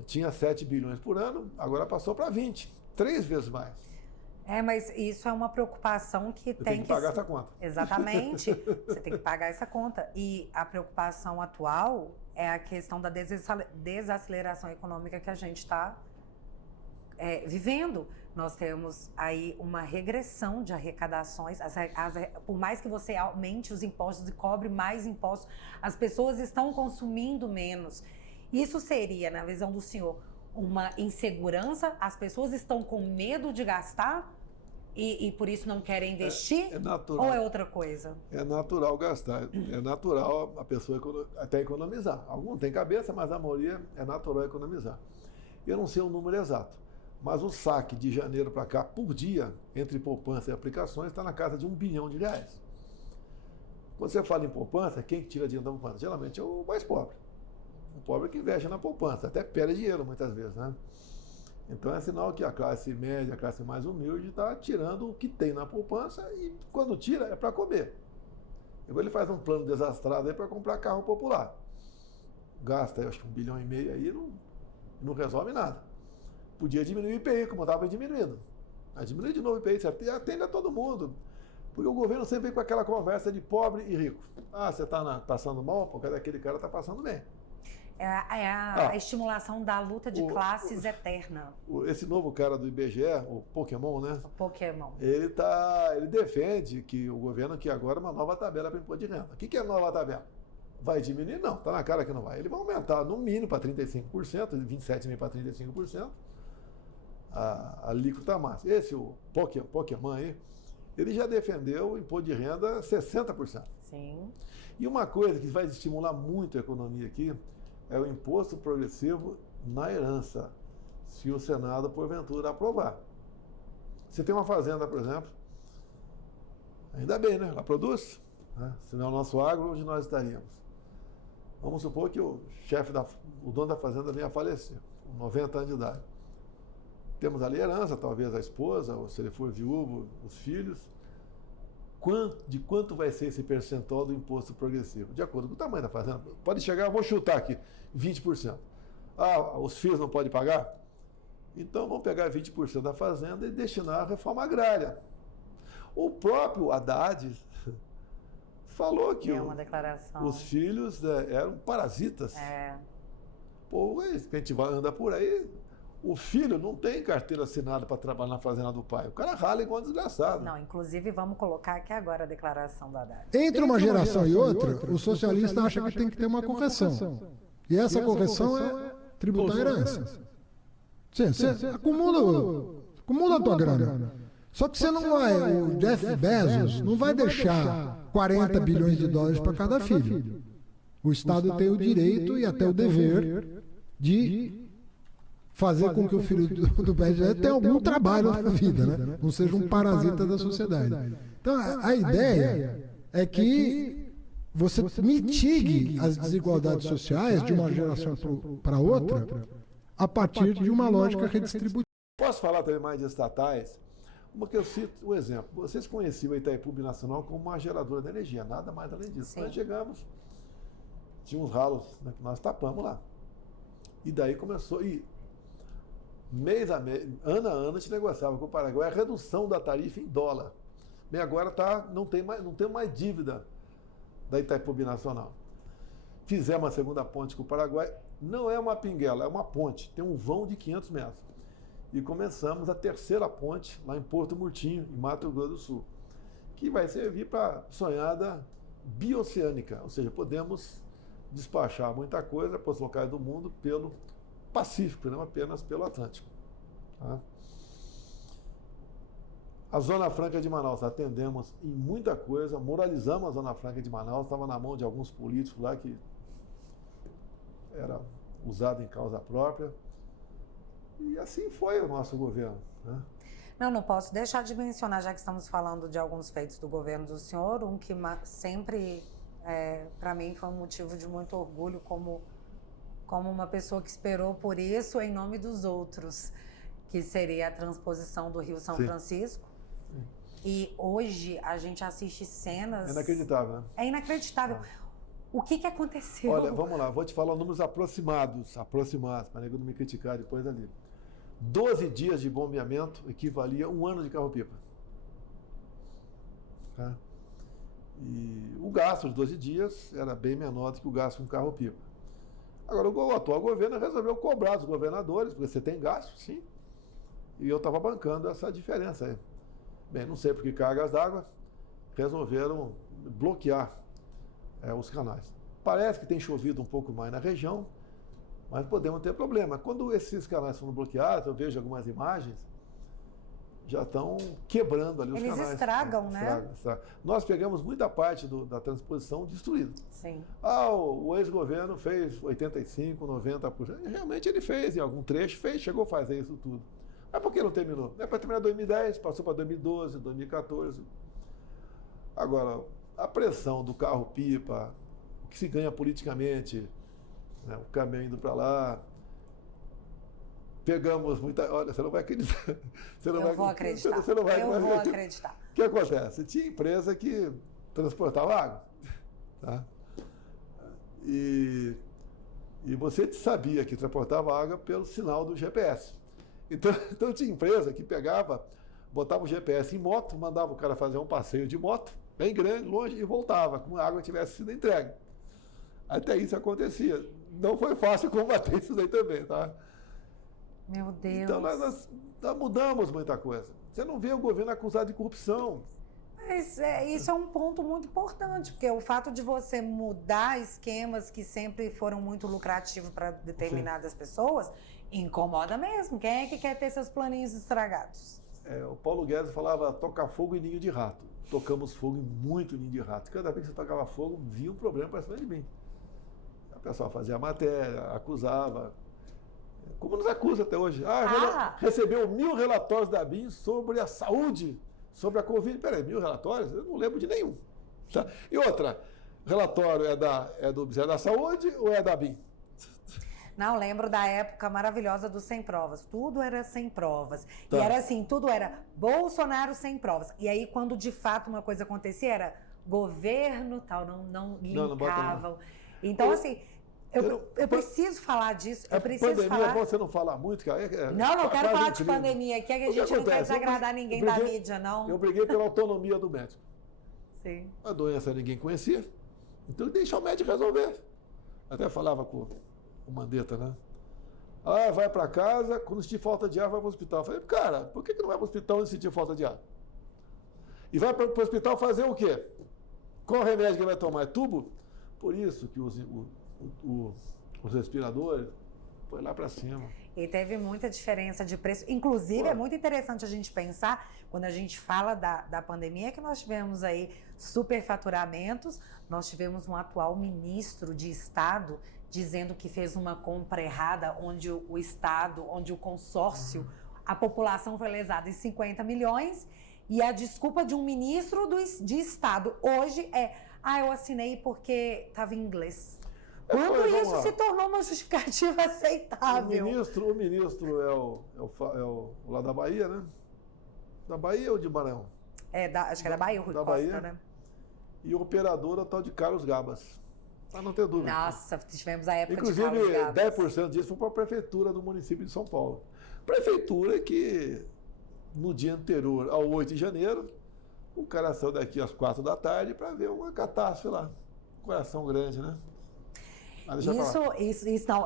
tinha 7 bilhões por ano, agora passou para 20, 3 vezes mais. Mas isso é uma preocupação que tem que pagar essa conta. Exatamente, você tem que pagar essa conta. E a preocupação atual é a questão da desaceleração econômica que a gente está vivendo. Nós temos aí uma regressão de arrecadações, por mais que você aumente os impostos e cobre mais impostos, as pessoas estão consumindo menos. Isso seria, na visão do senhor, uma insegurança? As pessoas estão com medo de gastar e por isso não querem investir? É natural. Ou é outra coisa? É natural gastar, é natural a pessoa até economizar. Alguns têm cabeça, mas a maioria é natural economizar. Eu não sei o número exato, mas o saque de janeiro para cá, por dia, entre poupança e aplicações, está na casa de R$1 bilhão. Quando você fala em poupança, quem tira dinheiro da poupança? Geralmente é o mais pobre. O pobre que investe na poupança, até perde dinheiro muitas vezes, né? Então é sinal que a classe média, a classe mais humilde está tirando o que tem na poupança e quando tira é para comer. Ele faz um plano desastrado aí para comprar carro popular. Gasta, acho que R$1,5 bilhão aí e não resolve nada. Podia diminuir o IPI, como estava diminuindo. Mas diminuir de novo o IPI, você atende a todo mundo. Porque o governo sempre vem com aquela conversa de pobre e rico. Você está passando mal, porque aquele cara está passando bem. É a estimulação da luta de classes eterna. Esse novo cara do IBGE, o Pokémon, né? O Pokémon. Ele defende que o governo quer agora uma nova tabela para imposto de renda. O que é nova tabela? Vai diminuir? Não, está na cara que não vai. Ele vai aumentar no mínimo para 35%, de 27,5% para 35%, a alíquota máxima. Esse, o Pokémon aí, ele já defendeu o imposto de renda 60%. Sim. E uma coisa que vai estimular muito a economia aqui é o imposto progressivo na herança, se o Senado, porventura, aprovar. Você tem uma fazenda, por exemplo, ainda bem, né? Ela produz, né? Se não é o nosso agro, onde nós estaríamos? Vamos supor que o dono da fazenda venha a falecer, com 90 anos de idade. Temos ali herança, talvez a esposa, ou se ele for viúvo, os filhos. De quanto vai ser esse percentual do imposto progressivo? De acordo com o tamanho da fazenda. Pode chegar, vou chutar aqui, 20%. Ah, os filhos não podem pagar? Então vamos pegar 20% da fazenda e destinar à reforma agrária. O próprio Haddad falou que uma declaração. Os filhos eram parasitas. Pô, a gente anda por aí, o filho não tem carteira assinada para trabalhar na fazenda do pai. O cara rala igual um desgraçado. Não, inclusive vamos colocar aqui agora a declaração do Haddad. Entre uma geração e outra, o socialista acha que tem que ter uma correção. E essa correção é tributar a herança. Você acumula a tua grana. Só que você não vai, o Jeff Bezos não vai deixar 40 bilhões de dólares para cada filho. O Estado tem o direito e até o dever de fazer com que o filho do Bezos tenha algum trabalho na vida, né? Não seja um parasita da sociedade. Então, a ideia é que você mitigue as desigualdades sociais de uma geração para outra a partir de uma lógica redistributiva. Posso falar também mais de estatais? Uma que eu cito um exemplo. Vocês conheciam a Itaipu Binacional como uma geradora de energia, nada mais além disso. Nós chegamos, tinha uns ralos, né, que nós tapamos lá. E daí começou, mês a mês, ano a ano, a gente negociava com o Paraguai a redução da tarifa em dólar. E agora não tem mais dívida da Itaipu Binacional. Fizemos a segunda ponte com o Paraguai. Não é uma pinguela, é uma ponte. Tem um vão de 500 metros. E começamos a terceira ponte lá em Porto Murtinho, em Mato Grosso do Sul, que vai servir para sonhada bioceânica, ou seja, podemos despachar muita coisa para os locais do mundo pelo Pacífico, não apenas pelo Atlântico. Tá? A Zona Franca de Manaus, atendemos em muita coisa, moralizamos a Zona Franca de Manaus, estava na mão de alguns políticos lá que era usado em causa própria. E assim foi o nosso governo. Né? Não posso deixar de mencionar, já que estamos falando de alguns feitos do governo do senhor, um que sempre, para mim, foi um motivo de muito orgulho como uma pessoa que esperou por isso em nome dos outros, que seria a transposição do Rio São Francisco. E hoje a gente assiste cenas... É inacreditável, né? É inacreditável. O que aconteceu? Olha, vamos lá, vou te falar números aproximados, para nego não me criticar depois ali. 12 dias de bombeamento equivalia a 1 ano de carro-pipa. Tá? E o gasto de 12 dias era bem menor do que o gasto com carro-pipa. Agora, o atual governo resolveu cobrar dos governadores, porque você tem gasto, sim. E eu estava bancando essa diferença aí. Bem, não sei por que cargas d'água resolveram bloquear os canais. Parece que tem chovido um pouco mais na região, mas podemos ter problema. Quando esses canais foram bloqueados, eu vejo algumas imagens, já estão quebrando ali os canais. Eles estragam, né? Estragam. Nós pegamos muita parte da transposição destruída. Sim. O ex-governo fez 85%, 90%. Realmente ele fez, em algum trecho chegou a fazer isso tudo. Mas por que não terminou? É para terminar em 2010, passou para 2012, 2014. Agora, a pressão do carro-pipa, o que se ganha politicamente, né, o caminhão indo para lá. Pegamos muita... Olha, você não vai acreditar. Eu vou acreditar. Eu vou acreditar. O que acontece? Tinha empresa que transportava água. Tá? E você sabia que transportava água pelo sinal do GPS. Então tinha empresa que pegava, botava o GPS em moto, mandava o cara fazer um passeio de moto, bem grande, longe, e voltava, como a água tivesse sido entregue. Até isso acontecia. Não foi fácil combater isso daí também, tá? Meu Deus. Então nós mudamos muita coisa. Você não vê o governo acusado de corrupção. Mas isso é um ponto muito importante, porque o fato de você mudar esquemas que sempre foram muito lucrativos para determinadas pessoas, incomoda mesmo. Quem é que quer ter seus planinhos estragados? O Paulo Guedes falava tocar fogo em ninho de rato. Tocamos fogo em muito ninho de rato. Cada vez que você tocava fogo, vinha um problema para cima de mim. O pessoal fazia a matéria, acusava. Como nos acusa até hoje. Recebeu 1000 relatórios da ABIN sobre a saúde, sobre a Covid. Peraí, 1000 relatórios? Eu não lembro de nenhum. Tá? E outra, relatório é do Ministério da Saúde ou é da ABIN? Não, lembro da época maravilhosa dos 100 provas. Tudo era 100 provas. Tá. E era assim, tudo era Bolsonaro 100 provas. E aí, quando de fato uma coisa acontecia, era governo tal, não linkavam. Então, assim, eu preciso falar disso. Eu preciso pandemia falar... é bom você não falar muito, cara. Não quero falar de pandemia aqui, que a gente não quer desagradar ninguém da mídia, não. Eu briguei pela autonomia do médico. Sim. A doença ninguém conhecia, então deixa o médico resolver. Até falava com o Mandetta, né? Vai para casa, quando sentir falta de ar, vai para o hospital. Eu falei, cara, por que não vai para o hospital quando sentir falta de ar? E vai para o hospital fazer o quê? Qual remédio que ele vai tomar? É tubo? Por isso que os respiradores foi lá para cima. E teve muita diferença de preço. Inclusive, é muito interessante a gente pensar, quando a gente fala da pandemia, que nós tivemos aí superfaturamentos, nós tivemos um atual ministro de Estado dizendo que fez uma compra errada, onde o Estado, onde o consórcio, a população foi lesada em 50 milhões, e a desculpa de um ministro de Estado hoje é, eu assinei porque estava em inglês. Quando isso se tornou uma justificativa aceitável? O ministro é o lá da Bahia, né? Da Bahia ou de Maranhão? Acho que é da Bahia, o Rui da Costa, Bahia, né? E o operador é o tal de Carlos Gabas. Para não ter dúvida. Nossa, tivemos a época Inclusive, de Carlos Gabas. 10% disso foi para a prefeitura do município de São Paulo. Prefeitura que, no dia anterior ao 8 de janeiro, o cara saiu daqui às 4 da tarde para ver uma catástrofe lá. Coração grande, né?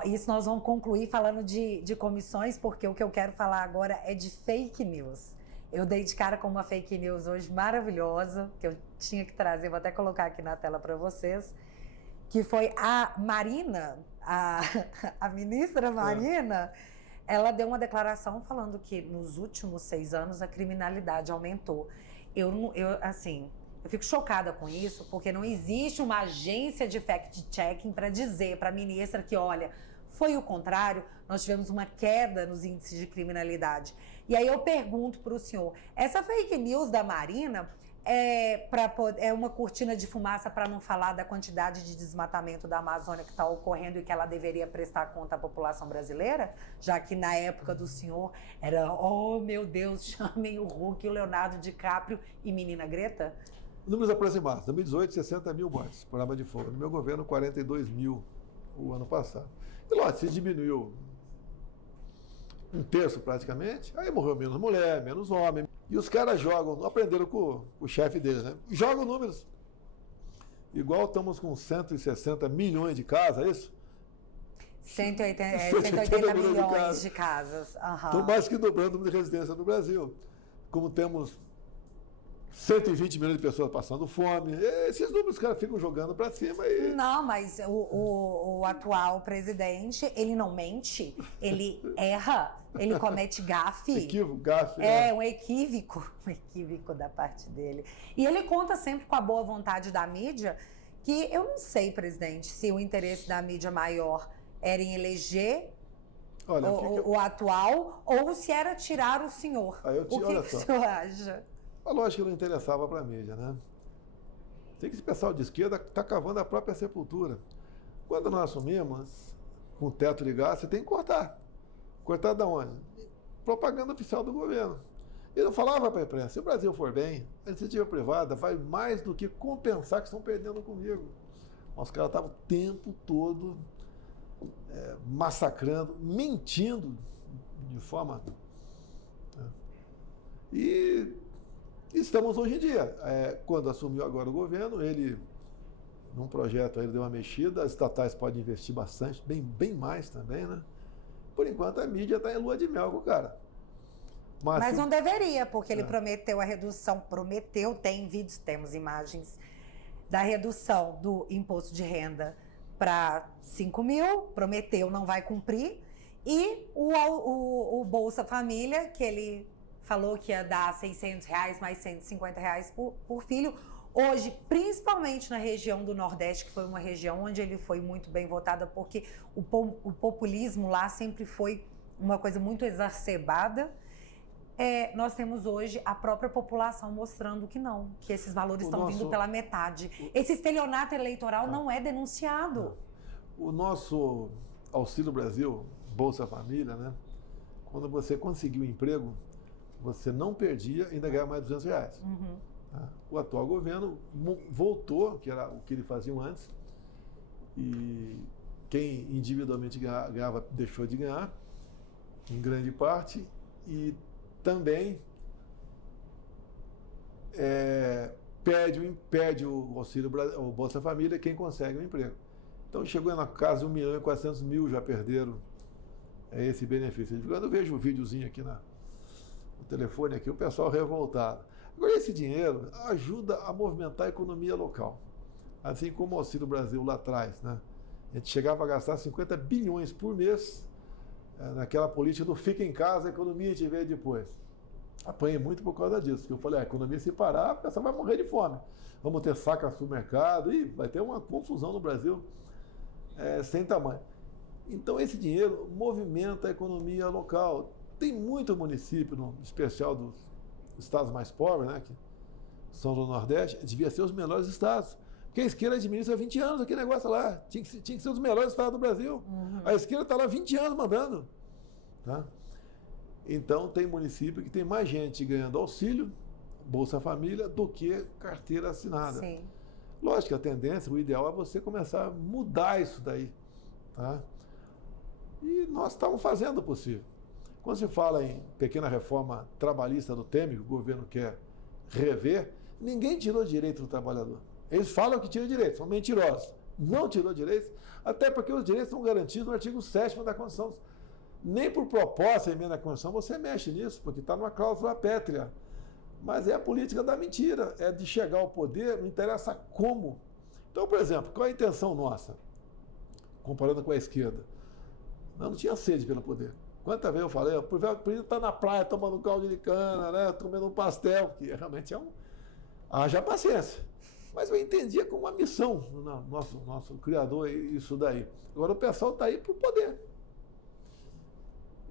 Isso nós vamos concluir falando de comissões, porque o que eu quero falar agora é de fake news. Eu dei de cara com uma fake news hoje maravilhosa, que eu tinha que trazer, vou até colocar aqui na tela para vocês, que foi a Marina, a ministra Marina, ela deu uma declaração falando que nos últimos 6 anos a criminalidade aumentou. Eu fico chocada com isso, porque não existe uma agência de fact-checking para dizer para a ministra que, olha, foi o contrário, nós tivemos uma queda nos índices de criminalidade. E aí eu pergunto para o senhor, essa fake news da Marina é uma cortina de fumaça para não falar da quantidade de desmatamento da Amazônia que está ocorrendo e que ela deveria prestar conta à população brasileira? Já que na época do senhor era, oh meu Deus, chamem o Hulk, o Leonardo DiCaprio e menina Greta? Números aproximados. 2018, 60 mil mortes por arma de fogo. No meu governo, 42 mil o ano passado. E lógico, se diminuiu 1/3 praticamente, aí morreu menos mulher, menos homem. E os caras jogam, aprenderam com o chefe deles, né? Jogam números. Igual estamos com 160 milhões de casas, é isso? 180 milhões de casas. Estão mais que dobrando o número de residência no Brasil. Como temos 120 milhões de pessoas passando fome. Esses números os caras ficam jogando para cima. Não, mas o atual presidente, ele não mente, ele erra, ele comete gafe. Gafe. Um equívoco da parte dele. E ele conta sempre com a boa vontade da mídia, que eu não sei, presidente, se o interesse da mídia maior era em eleger o atual ou se era tirar o senhor. O que o senhor acha? A lógica não interessava para a mídia, né? Tem que esse pessoal de esquerda está cavando a própria sepultura. Quando nós assumimos, com o teto de gás, você tem que cortar. Cortar da onde? Propaganda oficial do governo. Ele não falava para a imprensa, se o Brasil for bem, a iniciativa privada vai mais do que compensar que estão perdendo comigo. Mas os caras estavam o tempo todo massacrando, mentindo de forma... E estamos hoje em dia. Quando assumiu agora o governo, ele, num projeto, ele deu uma mexida, as estatais podem investir bastante, bem mais também, né? Por enquanto, a mídia está em lua de mel com o cara. Mas não deveria, porque ele prometeu a redução, tem vídeos, temos imagens, da redução do imposto de renda para 5 mil, prometeu, não vai cumprir, e o Bolsa Família, que ele falou que ia dar R$600, mais R$150 por filho. Hoje, principalmente na região do Nordeste, que foi uma região onde ele foi muito bem votada, porque o populismo lá sempre foi uma coisa muito exacerbada, nós temos hoje a própria população mostrando que não, que esses valores estão vindo pela metade. Esse estelionato eleitoral não é denunciado. O nosso Auxílio Brasil, Bolsa Família, né? Quando você conseguiu um emprego, você não perdia, ainda ganhava mais R$200. Uhum. Tá? O atual governo voltou, que era o que ele fazia antes, e quem individualmente ganhava deixou de ganhar, em grande parte, e também perde o Auxílio o Bolsa Família quem consegue um emprego. Então chegou na casa de 1.400.000 já perderam esse benefício. Quando eu vejo o videozinho aqui no telefone, aqui, o pessoal revoltado. Agora, esse dinheiro ajuda a movimentar a economia local. Assim como o Auxílio Brasil lá atrás, né? A gente chegava a gastar 50 bilhões por mês naquela política do fica em casa, a economia te vê depois. Apanhei muito por causa disso, porque eu falei, a economia se parar, a pessoa vai morrer de fome. Vamos ter saca supermercado e vai ter uma confusão no Brasil sem tamanho. Então esse dinheiro movimenta a economia local. Tem muito município, no especial dos estados mais pobres, né, que são do Nordeste, devia ser os melhores estados. Porque a esquerda administra há 20 anos aquele negócio lá. Tinha que ser os melhores estados do Brasil. Uhum. A esquerda está lá há 20 anos mandando. Tá? Então, tem município que tem mais gente ganhando auxílio, Bolsa Família, do que carteira assinada. Sim. Lógico que a tendência, o ideal é você começar a mudar isso daí. Tá? E nós estamos fazendo o possível. Quando se fala em pequena reforma trabalhista do Temer, que o governo quer rever, ninguém tirou direito do trabalhador. Eles falam que tiram direitos, são mentirosos. Não tirou direitos, até porque os direitos são garantidos no artigo 7º da Constituição. Nem por proposta emenda da Constituição você mexe nisso, porque está numa cláusula pétrea. Mas é a política da mentira, é de chegar ao poder, não interessa como. Então, por exemplo, qual é a intenção nossa? Comparando com a esquerda. Não tinha sede pelo poder. Quantas vezes eu falei, podia estar na praia tomando um caldo de cana, né, comendo um pastel, que realmente haja paciência. Mas eu entendia como uma missão, nosso criador, isso daí. Agora o pessoal está aí para o poder.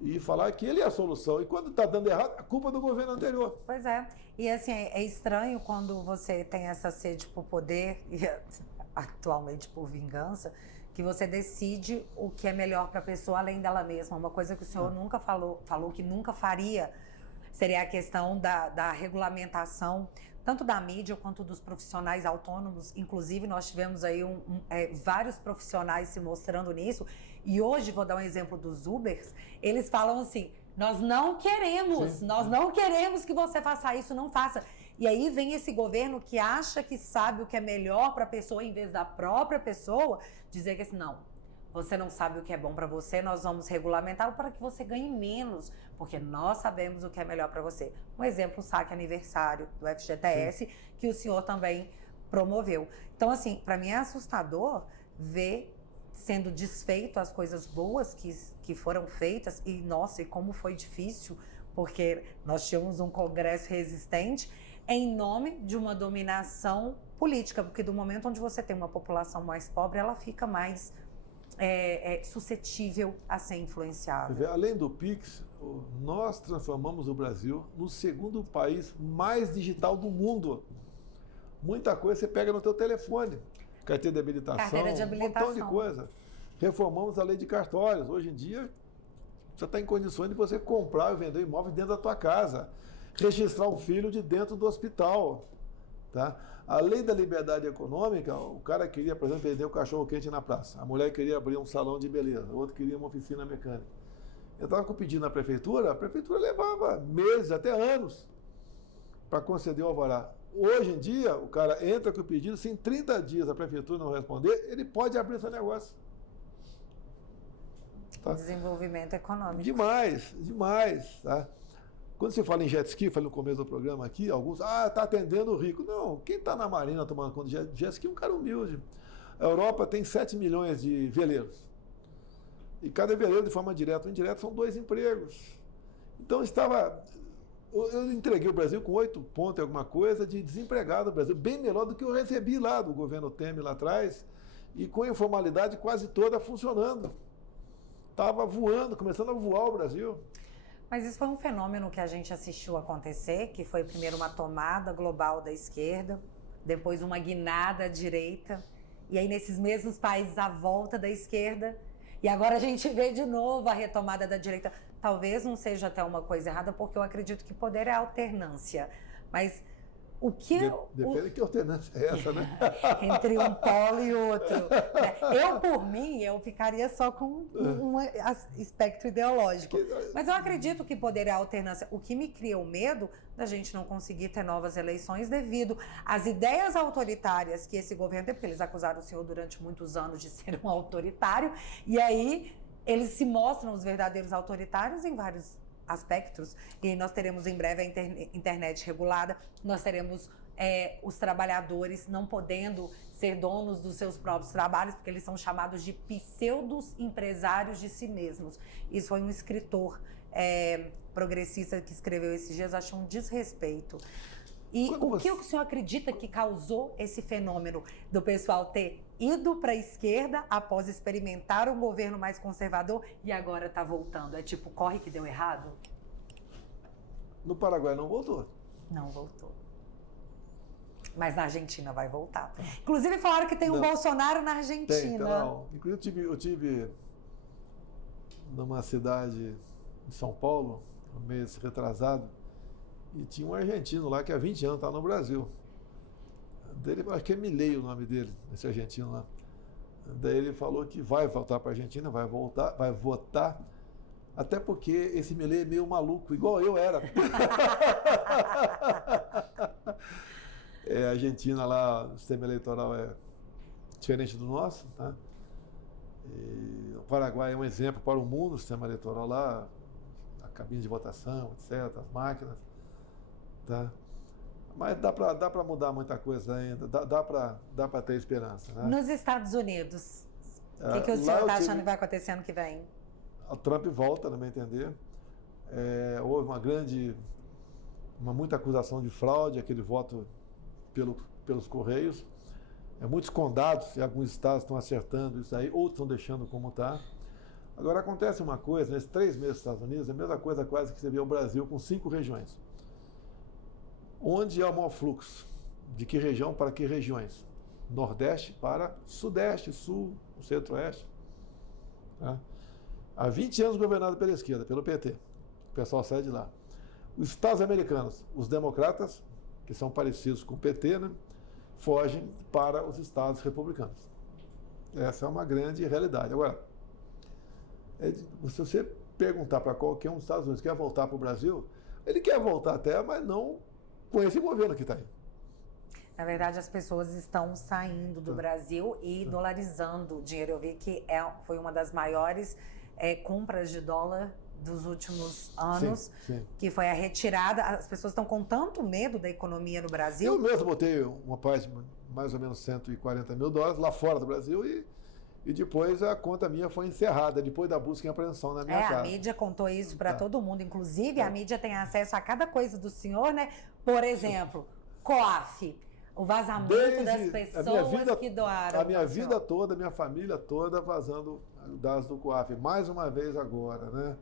E falar que ele é a solução. E quando está dando errado, a culpa é do governo anterior. Pois é. E assim, é estranho quando você tem essa sede por poder, e atualmente por vingança, que você decide o que é melhor para a pessoa além dela mesma. Uma coisa que o senhor nunca falou que nunca faria, seria a questão da regulamentação, tanto da mídia quanto dos profissionais autônomos. Inclusive, nós tivemos aí vários profissionais se mostrando nisso. E hoje, vou dar um exemplo dos Ubers, eles falam assim, nós não queremos que você faça isso, não faça. E aí vem esse governo que acha que sabe o que é melhor para a pessoa, em vez da própria pessoa, dizer que assim, não, você não sabe o que é bom para você, nós vamos regulamentar para que você ganhe menos, porque nós sabemos o que é melhor para você. Um exemplo, o saque aniversário do FGTS, que o senhor também promoveu. Então, assim, para mim é assustador ver sendo desfeito as coisas boas que foram feitas, e, nossa, e como foi difícil, porque nós tínhamos um Congresso resistente em nome de uma dominação política, porque do momento onde você tem uma população mais pobre, ela fica mais suscetível a ser influenciável. Além do PIX, nós transformamos o Brasil no segundo país mais digital do mundo. Muita coisa você pega no teu telefone. Carteira de habilitação, um montão de coisa. Reformamos a lei de cartórios. Hoje em dia, você está em condições de você comprar e vender imóvel dentro da tua casa. Registrar um filho de dentro do hospital. Tá? A lei da liberdade econômica, o cara queria, por exemplo, vender um cachorro-quente na praça. A mulher queria abrir um salão de beleza. O outro queria uma oficina mecânica. Eu estava com o pedido na prefeitura, a prefeitura levava meses, até anos, para conceder o alvará. Hoje em dia, o cara entra com o pedido, se em 30 dias a prefeitura não responder, ele pode abrir seu negócio. Tá? Desenvolvimento econômico. Demais, demais. Tá? Quando se fala em jet ski, falei no começo do programa aqui, alguns, está atendendo o rico. Não, quem está na marina tomando conta de jet ski é um cara humilde. A Europa tem 7 milhões de veleiros. E cada veleiro, de forma direta ou indireta, são 2 empregos. Então, eu entreguei o Brasil com 8 pontos e alguma coisa de desempregado no Brasil, bem melhor do que eu recebi lá do governo Temer lá atrás, e com a informalidade quase toda funcionando. estava voando, começando a voar o Brasil. Mas isso foi um fenômeno que a gente assistiu acontecer, que foi primeiro uma tomada global da esquerda, depois uma guinada à direita, e aí nesses mesmos países a volta da esquerda, e agora a gente vê de novo a retomada da direita. Talvez não seja até uma coisa errada, porque eu acredito que poder é alternância, mas o que... Depende de que alternância é essa, né? Entre um polo e outro. Eu, por mim, eu ficaria só com um espectro ideológico. Mas eu acredito que poder é alternância. O que me cria o medo da gente não conseguir ter novas eleições devido às ideias autoritárias que esse governo tem, porque eles acusaram o senhor durante muitos anos de ser um autoritário, e aí eles se mostram os verdadeiros autoritários em vários aspectos, e nós teremos em breve a internet regulada, nós teremos os trabalhadores não podendo ser donos dos seus próprios trabalhos, porque eles são chamados de pseudos empresários de si mesmos. Isso foi um escritor progressista que escreveu esses dias, acho um desrespeito. E o que o senhor acredita que causou esse fenômeno do pessoal ter ido para a esquerda após experimentar um governo mais conservador e agora está voltando? É tipo, corre que deu errado? No Paraguai não voltou. Não voltou. Mas na Argentina vai voltar. Inclusive falaram que tem um Bolsonaro na Argentina. Não. Inclusive eu tive numa cidade de São Paulo, um mês retrasado, e tinha um argentino lá que há 20 anos está no Brasil. Dele, acho que é Milei o nome dele, esse argentino lá. Daí ele falou que vai voltar para a Argentina, vai votar, até porque esse Milei é meio maluco, igual eu era. A Argentina lá, o sistema eleitoral é diferente do nosso, tá? E o Paraguai é um exemplo para o mundo, o sistema eleitoral lá, a cabine de votação, etc., as máquinas, tá? Mas dá para mudar muita coisa ainda, dá para ter esperança, né? Nos Estados Unidos, o que o senhor está achando que vai acontecer ano que vem? O Trump volta, no meu entender. Houve muita acusação de fraude, aquele voto pelos Correios. Muitos condados e alguns estados estão acertando isso aí, outros estão deixando como está. Agora, acontece uma coisa, nesses 3 meses dos Estados Unidos, é a mesma coisa quase que você vê o Brasil com 5 regiões. Onde há o maior fluxo? De que região para que regiões? Nordeste para Sudeste, Sul, Centro-Oeste. Tá? Há 20 anos governado pela esquerda, pelo PT. O pessoal sai de lá. Os estados americanos, os democratas, que são parecidos com o PT, né, fogem para os estados republicanos. Essa é uma grande realidade. Agora, se você perguntar para qualquer um dos Estados Unidos que quer voltar para o Brasil, ele quer voltar até, mas não com esse governo que está aí. Na verdade, as pessoas estão saindo do Brasil e dolarizando o dinheiro. Eu vi que foi uma das maiores compras de dólar dos últimos anos, sim. Que foi a retirada. As pessoas estão com tanto medo da economia no Brasil. Eu mesmo botei uma parte, mais ou menos $140 mil lá fora do Brasil e depois a conta minha foi encerrada, depois da busca e apreensão na minha casa. A mídia contou isso para todo mundo. Inclusive, a mídia tem acesso a cada coisa do senhor, né? Por exemplo, COAF. O vazamento das pessoas que doaram. A minha vida toda, a minha família toda vazando dados do COAF. Mais uma vez agora, né?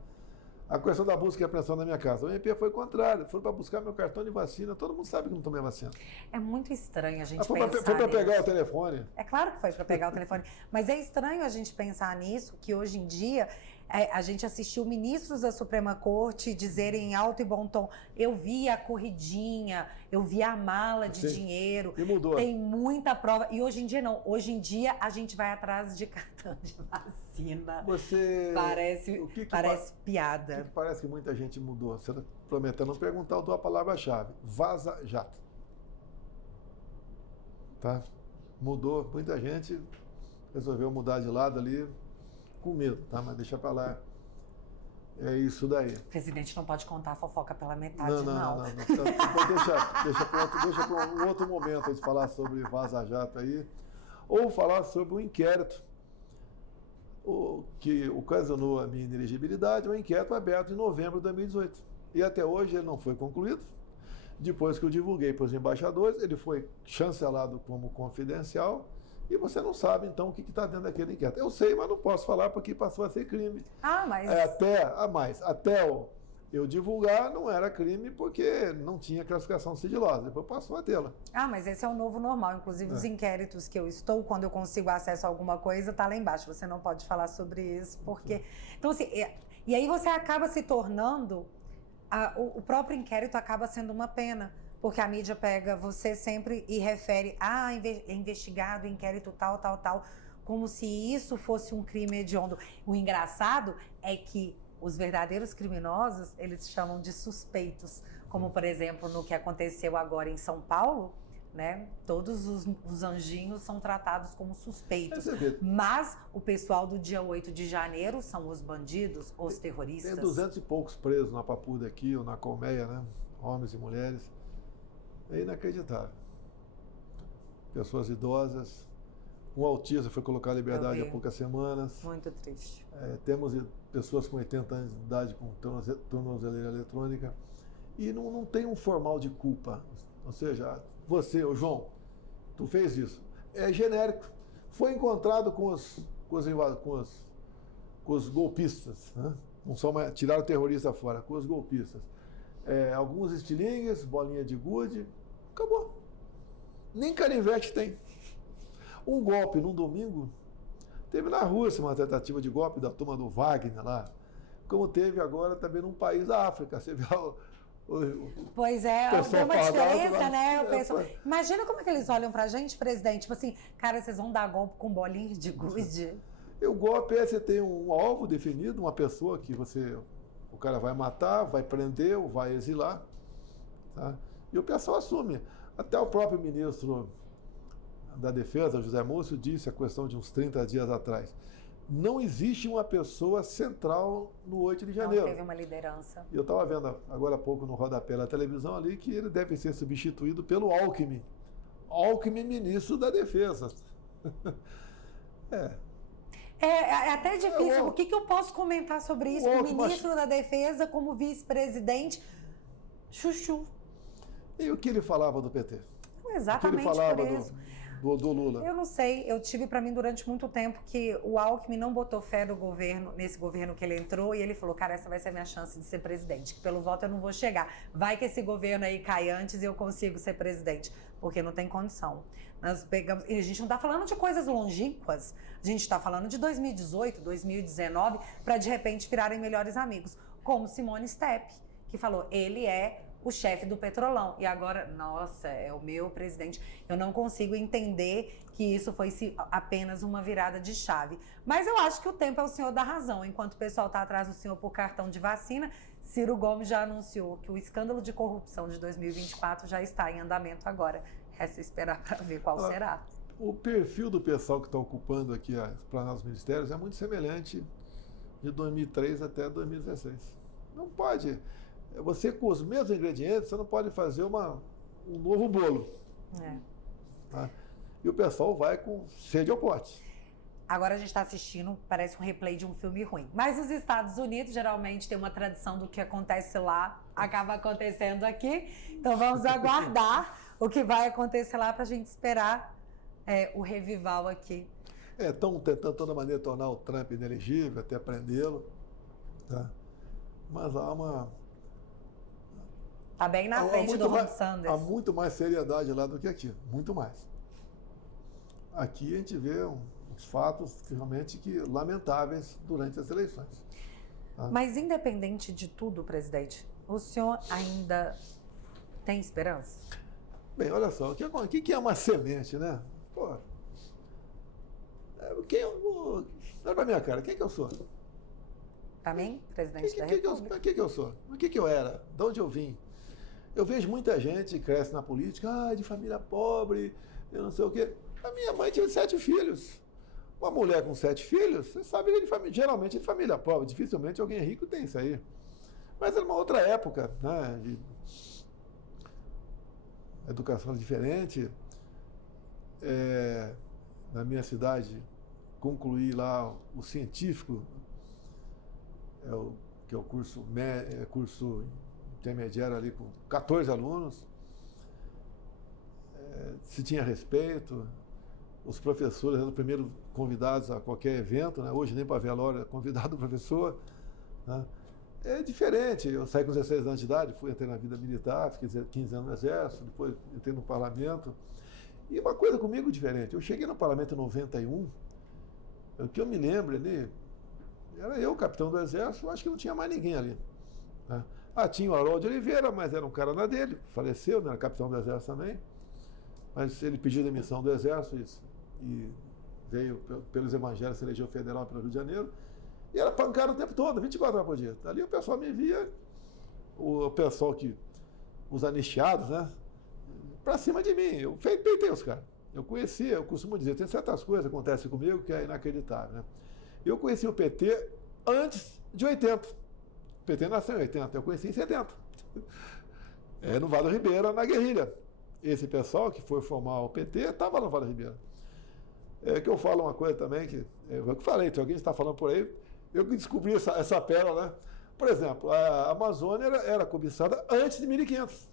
A questão da busca e apreensão na minha casa. O MP foi o contrário. Foram para buscar meu cartão de vacina. Todo mundo sabe que não tomei vacina. É muito estranho a gente foi pensar Foi para nisso. pegar o telefone. É claro que foi para pegar o telefone. Mas é estranho a gente pensar nisso, que hoje em dia a gente assistiu ministros da Suprema Corte dizerem em alto e bom tom: eu vi a corridinha, eu vi a mala de dinheiro. E mudou. Tem muita prova. E hoje em dia não. Hoje em dia a gente vai atrás de cartão de vacina. Você... Parece piada. O que parece que muita gente mudou? Você está prometendo não perguntar, eu dou a palavra-chave. Vaza Jato. Tá? Mudou. Muita gente resolveu mudar de lado ali com medo, tá? Mas deixa pra lá. É isso daí. O presidente não pode contar a fofoca pela metade, não. Deixa para um outro momento de falar sobre Vaza Jato aí. Ou falar sobre um inquérito que ocasionou a minha inelegibilidade, um inquérito aberto em novembro de 2018. E até hoje ele não foi concluído. Depois que eu divulguei para os embaixadores, ele foi chancelado como confidencial e você não sabe, então, o que está dentro daquele inquérito. Eu sei, mas não posso falar porque passou a ser crime. Mas... Até eu divulgar, não era crime porque não tinha classificação sigilosa. Depois passou a tê-la. Mas esse é o novo normal. Inclusive, os inquéritos que eu estou, quando eu consigo acesso a alguma coisa, tá lá embaixo. Você não pode falar sobre isso, porque... Então, assim, e aí você acaba se tornando... O próprio inquérito acaba sendo uma pena, porque a mídia pega você sempre e refere é investigado, inquérito tal, como se isso fosse um crime hediondo. O engraçado é que os verdadeiros criminosos, eles chamam de suspeitos, como, por exemplo, no que aconteceu agora em São Paulo, né? Todos os anjinhos são tratados como suspeitos. Mas o pessoal do dia 8 de janeiro são os bandidos, os terroristas. Tem 200 e poucos presos na Papuda aqui, ou na Colmeia, né? Homens e mulheres. É inacreditável. Pessoas idosas. Um autista foi colocado em liberdade há poucas semanas. Muito triste. Temos pessoas com 80 anos de idade com tornozeleira eletrônica. E não tem um formal de culpa. Ou seja, você, o João, tu fez isso. É genérico. Foi encontrado com os golpistas. Né? Não só tiraram o terrorista fora, com os golpistas. Alguns estilingues, bolinha de gude. Acabou. Nem canivete tem. Um golpe num domingo, teve na Rússia uma tentativa de golpe da turma do Wagner lá, como teve agora também num país da África. Você vê Pois é, tem uma diferença, né? Imagina como é que eles olham pra gente, presidente, tipo assim, cara, vocês vão dar golpe com bolinha de gude? O golpe você tem um alvo definido, uma pessoa que o cara vai matar, vai prender ou vai exilar, tá? E o pessoal assume. Até o próprio ministro da Defesa, José Múcio, disse a questão de uns 30 dias atrás. Não existe uma pessoa central no 8 de janeiro. Não teve uma liderança. Eu estava vendo agora há pouco no rodapé da televisão ali que ele deve ser substituído pelo Alckmin. Alckmin, ministro da Defesa. É até difícil. O que eu posso comentar sobre isso? O ministro da Defesa como vice-presidente, chuchu. E o que ele falava do PT? Exatamente o que ele falava por isso. Do Lula? Eu não sei, eu tive para mim durante muito tempo que o Alckmin não botou fé no governo, nesse governo que ele entrou, e ele falou, cara, essa vai ser a minha chance de ser presidente, que pelo voto eu não vou chegar. Vai que esse governo aí cai antes e eu consigo ser presidente, porque não tem condição. Nós pegamos, e a gente não está falando de coisas longínquas, a gente está falando de 2018, 2019, para de repente virarem melhores amigos, como Simone Stepp, que falou, ele é o chefe do Petrolão. E agora, nossa, é o meu presidente. Eu não consigo entender que isso foi apenas uma virada de chave. Mas eu acho que o tempo é o senhor da razão. Enquanto o pessoal está atrás do senhor por cartão de vacina, Ciro Gomes já anunciou que o escândalo de corrupção de 2024 já está em andamento agora. Resta esperar para ver qual será. O perfil do pessoal que está ocupando aqui as planadas dos ministérios é muito semelhante de 2003 até 2016. Não pode... Você, com os mesmos ingredientes, você não pode fazer um novo bolo. Tá? E o pessoal vai com sede ao pote. Agora a gente está assistindo, parece um replay de um filme ruim. Mas os Estados Unidos geralmente tem uma tradição do que acontece lá, acaba acontecendo aqui. Então vamos aguardar o que vai acontecer lá para a gente esperar o revival aqui. Estão tentando de toda maneira tornar o Trump inelegível, até prendê-lo. Tá? Mas há uma... Está bem na frente do Ron Sanders. Há muito mais seriedade lá do que aqui, muito mais. Aqui a gente vê uns fatos realmente lamentáveis durante as eleições. Tá? Mas independente de tudo, presidente, o senhor ainda tem esperança? Bem, olha só, o que é uma semente, né? Pô, olha pra minha cara, quem que eu sou? Para mim, presidente da República? O que eu sou? O que eu era? De onde eu vim? Eu vejo muita gente que cresce na política, de família pobre, eu não sei o quê. A minha mãe tinha 7 filhos. Uma mulher com 7 filhos, você sabe que geralmente é de família pobre, dificilmente alguém rico tem isso aí. Mas era uma outra época, né? De educação diferente. Na minha cidade, concluí lá o científico, que é o curso intermediário ali com 14 alunos, se tinha respeito, os professores eram os primeiros convidados a qualquer evento, né? Hoje nem para velório é convidado o professor. Né? É diferente. Eu saí com 16 anos de idade, entrei na vida militar, fiquei 15 anos no Exército, depois entrei no Parlamento. E uma coisa comigo diferente. Eu cheguei no Parlamento em 91, o que eu me lembro ali, era eu, capitão do Exército, acho que não tinha mais ninguém ali. Né? Tinha o Harold de Oliveira, mas era um cara na dele, faleceu, né? Era capitão do Exército também. Mas ele pediu demissão do Exército e veio pelos evangelhos, se elegeu federal pelo Rio de Janeiro. E era pancada o tempo todo, 24 horas por dia. Ali o pessoal me via, o pessoal os anistiados, né? Pra cima de mim. Eu peitei os caras. Eu conhecia, eu costumo dizer, tem certas coisas que acontecem comigo que é inacreditável, né? Eu conheci o PT antes de 80. O PT nasceu em 80, eu conheci em 70. No Vale do Ribeira, na guerrilha. Esse pessoal que foi formar o PT estava no Vale do Ribeira. É que eu falo uma coisa também, que eu falei, tem alguém que está falando por aí, eu que descobri essa pérola, né? Por exemplo, a Amazônia era cobiçada antes de 1500,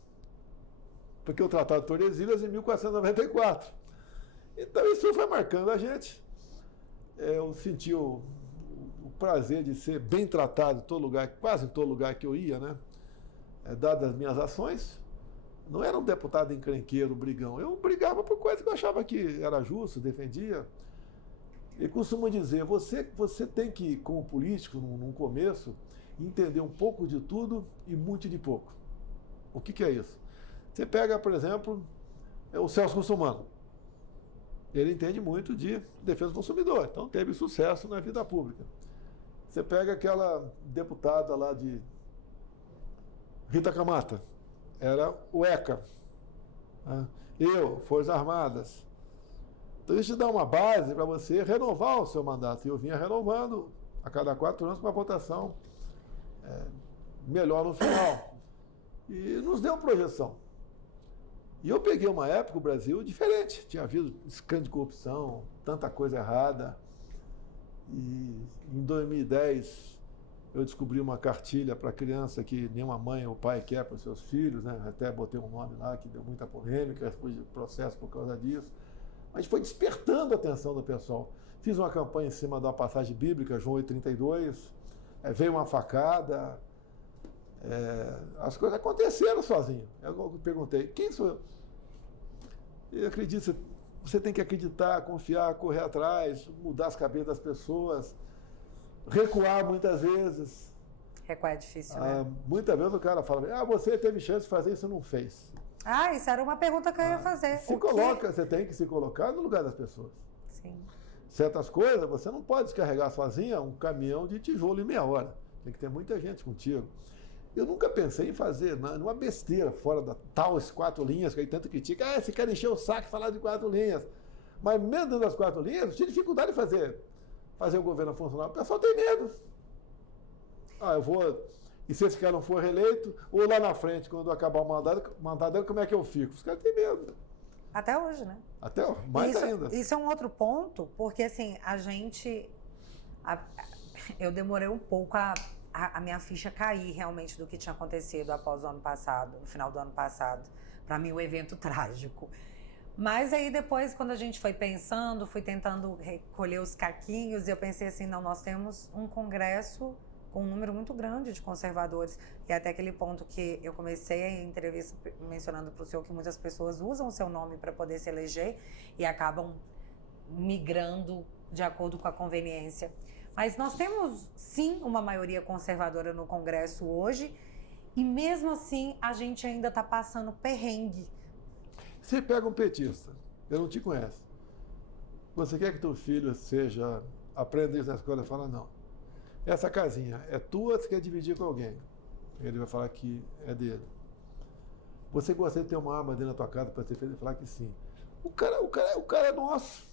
porque o Tratado de Tordesilhas em 1494. Então isso foi marcando a gente. Eu senti o prazer de ser bem tratado em todo lugar, quase em todo lugar que eu ia, né? Dadas as minhas ações. Não era um deputado encrenqueiro, brigão. Eu brigava por coisas que eu achava que era justo, defendia. E costumo dizer, você tem que, como político, num começo, entender um pouco de tudo e muito de pouco. O que é isso? Você pega, por exemplo, o Celso Russomano. Ele entende muito de defesa do consumidor, então teve sucesso na vida pública. Você pega aquela deputada lá de Rita Camata, era o ECA. Né? Forças Armadas. Então isso te dá uma base para você renovar o seu mandato. E eu vinha renovando a cada 4 anos com uma votação melhor no final. E nos deu projeção. E eu peguei uma época, o Brasil, diferente. Tinha havido escândalo de corrupção, tanta coisa errada. E em 2010 eu descobri uma cartilha para criança que nenhuma mãe ou pai quer para os seus filhos, né? Até botei um nome lá que deu muita polêmica, depois de processo por causa disso. Mas foi despertando a atenção do pessoal. Fiz uma campanha em cima da passagem bíblica, João 8,32, veio uma facada, as coisas aconteceram sozinho. Eu perguntei, quem sou eu? Eu acredito, você tem que acreditar, confiar, correr atrás, mudar as cabeças das pessoas, recuar muitas vezes. Recuar é difícil, né? Muitas vezes o cara fala, você teve chance de fazer isso e não fez. Isso era uma pergunta que eu ia fazer. Você tem que se colocar no lugar das pessoas. Sim. Certas coisas, você não pode descarregar sozinha um caminhão de tijolo em meia hora. Tem que ter muita gente contigo. Eu nunca pensei em fazer uma besteira fora da tais 4 linhas que aí tanto critica. Esse cara encheu o saco e falar de 4 linhas. Mas mesmo dentro das 4 linhas, eu tinha dificuldade de fazer o governo funcionar. O pessoal tem medo. Eu vou... E se esse cara não for reeleito, ou lá na frente, quando acabar o mandato dele, como é que eu fico? Os caras têm medo. Até hoje, né? Até hoje, mais ainda. Isso é um outro ponto, porque assim, eu demorei um pouco a minha ficha cair realmente do que tinha acontecido após o ano passado, no final do ano passado. Para mim, um evento trágico. Mas aí depois, quando a gente foi pensando, fui tentando recolher os caquinhos, eu pensei assim, não, nós temos um congresso com um número muito grande de conservadores. E até aquele ponto que eu comecei a entrevista mencionando para o senhor que muitas pessoas usam o seu nome para poder se eleger e acabam migrando de acordo com a conveniência. Mas nós temos, sim, uma maioria conservadora no Congresso hoje e mesmo assim a gente ainda está passando perrengue. Você pega um petista, eu não te conheço. Você quer que teu filho aprenda isso na escola? Fala, não. Essa casinha é tua, você quer dividir com alguém? Ele vai falar que é dele. Você gostaria de ter uma arma dentro da tua casa para ser feito? Ele vai falar que sim. O cara é nosso.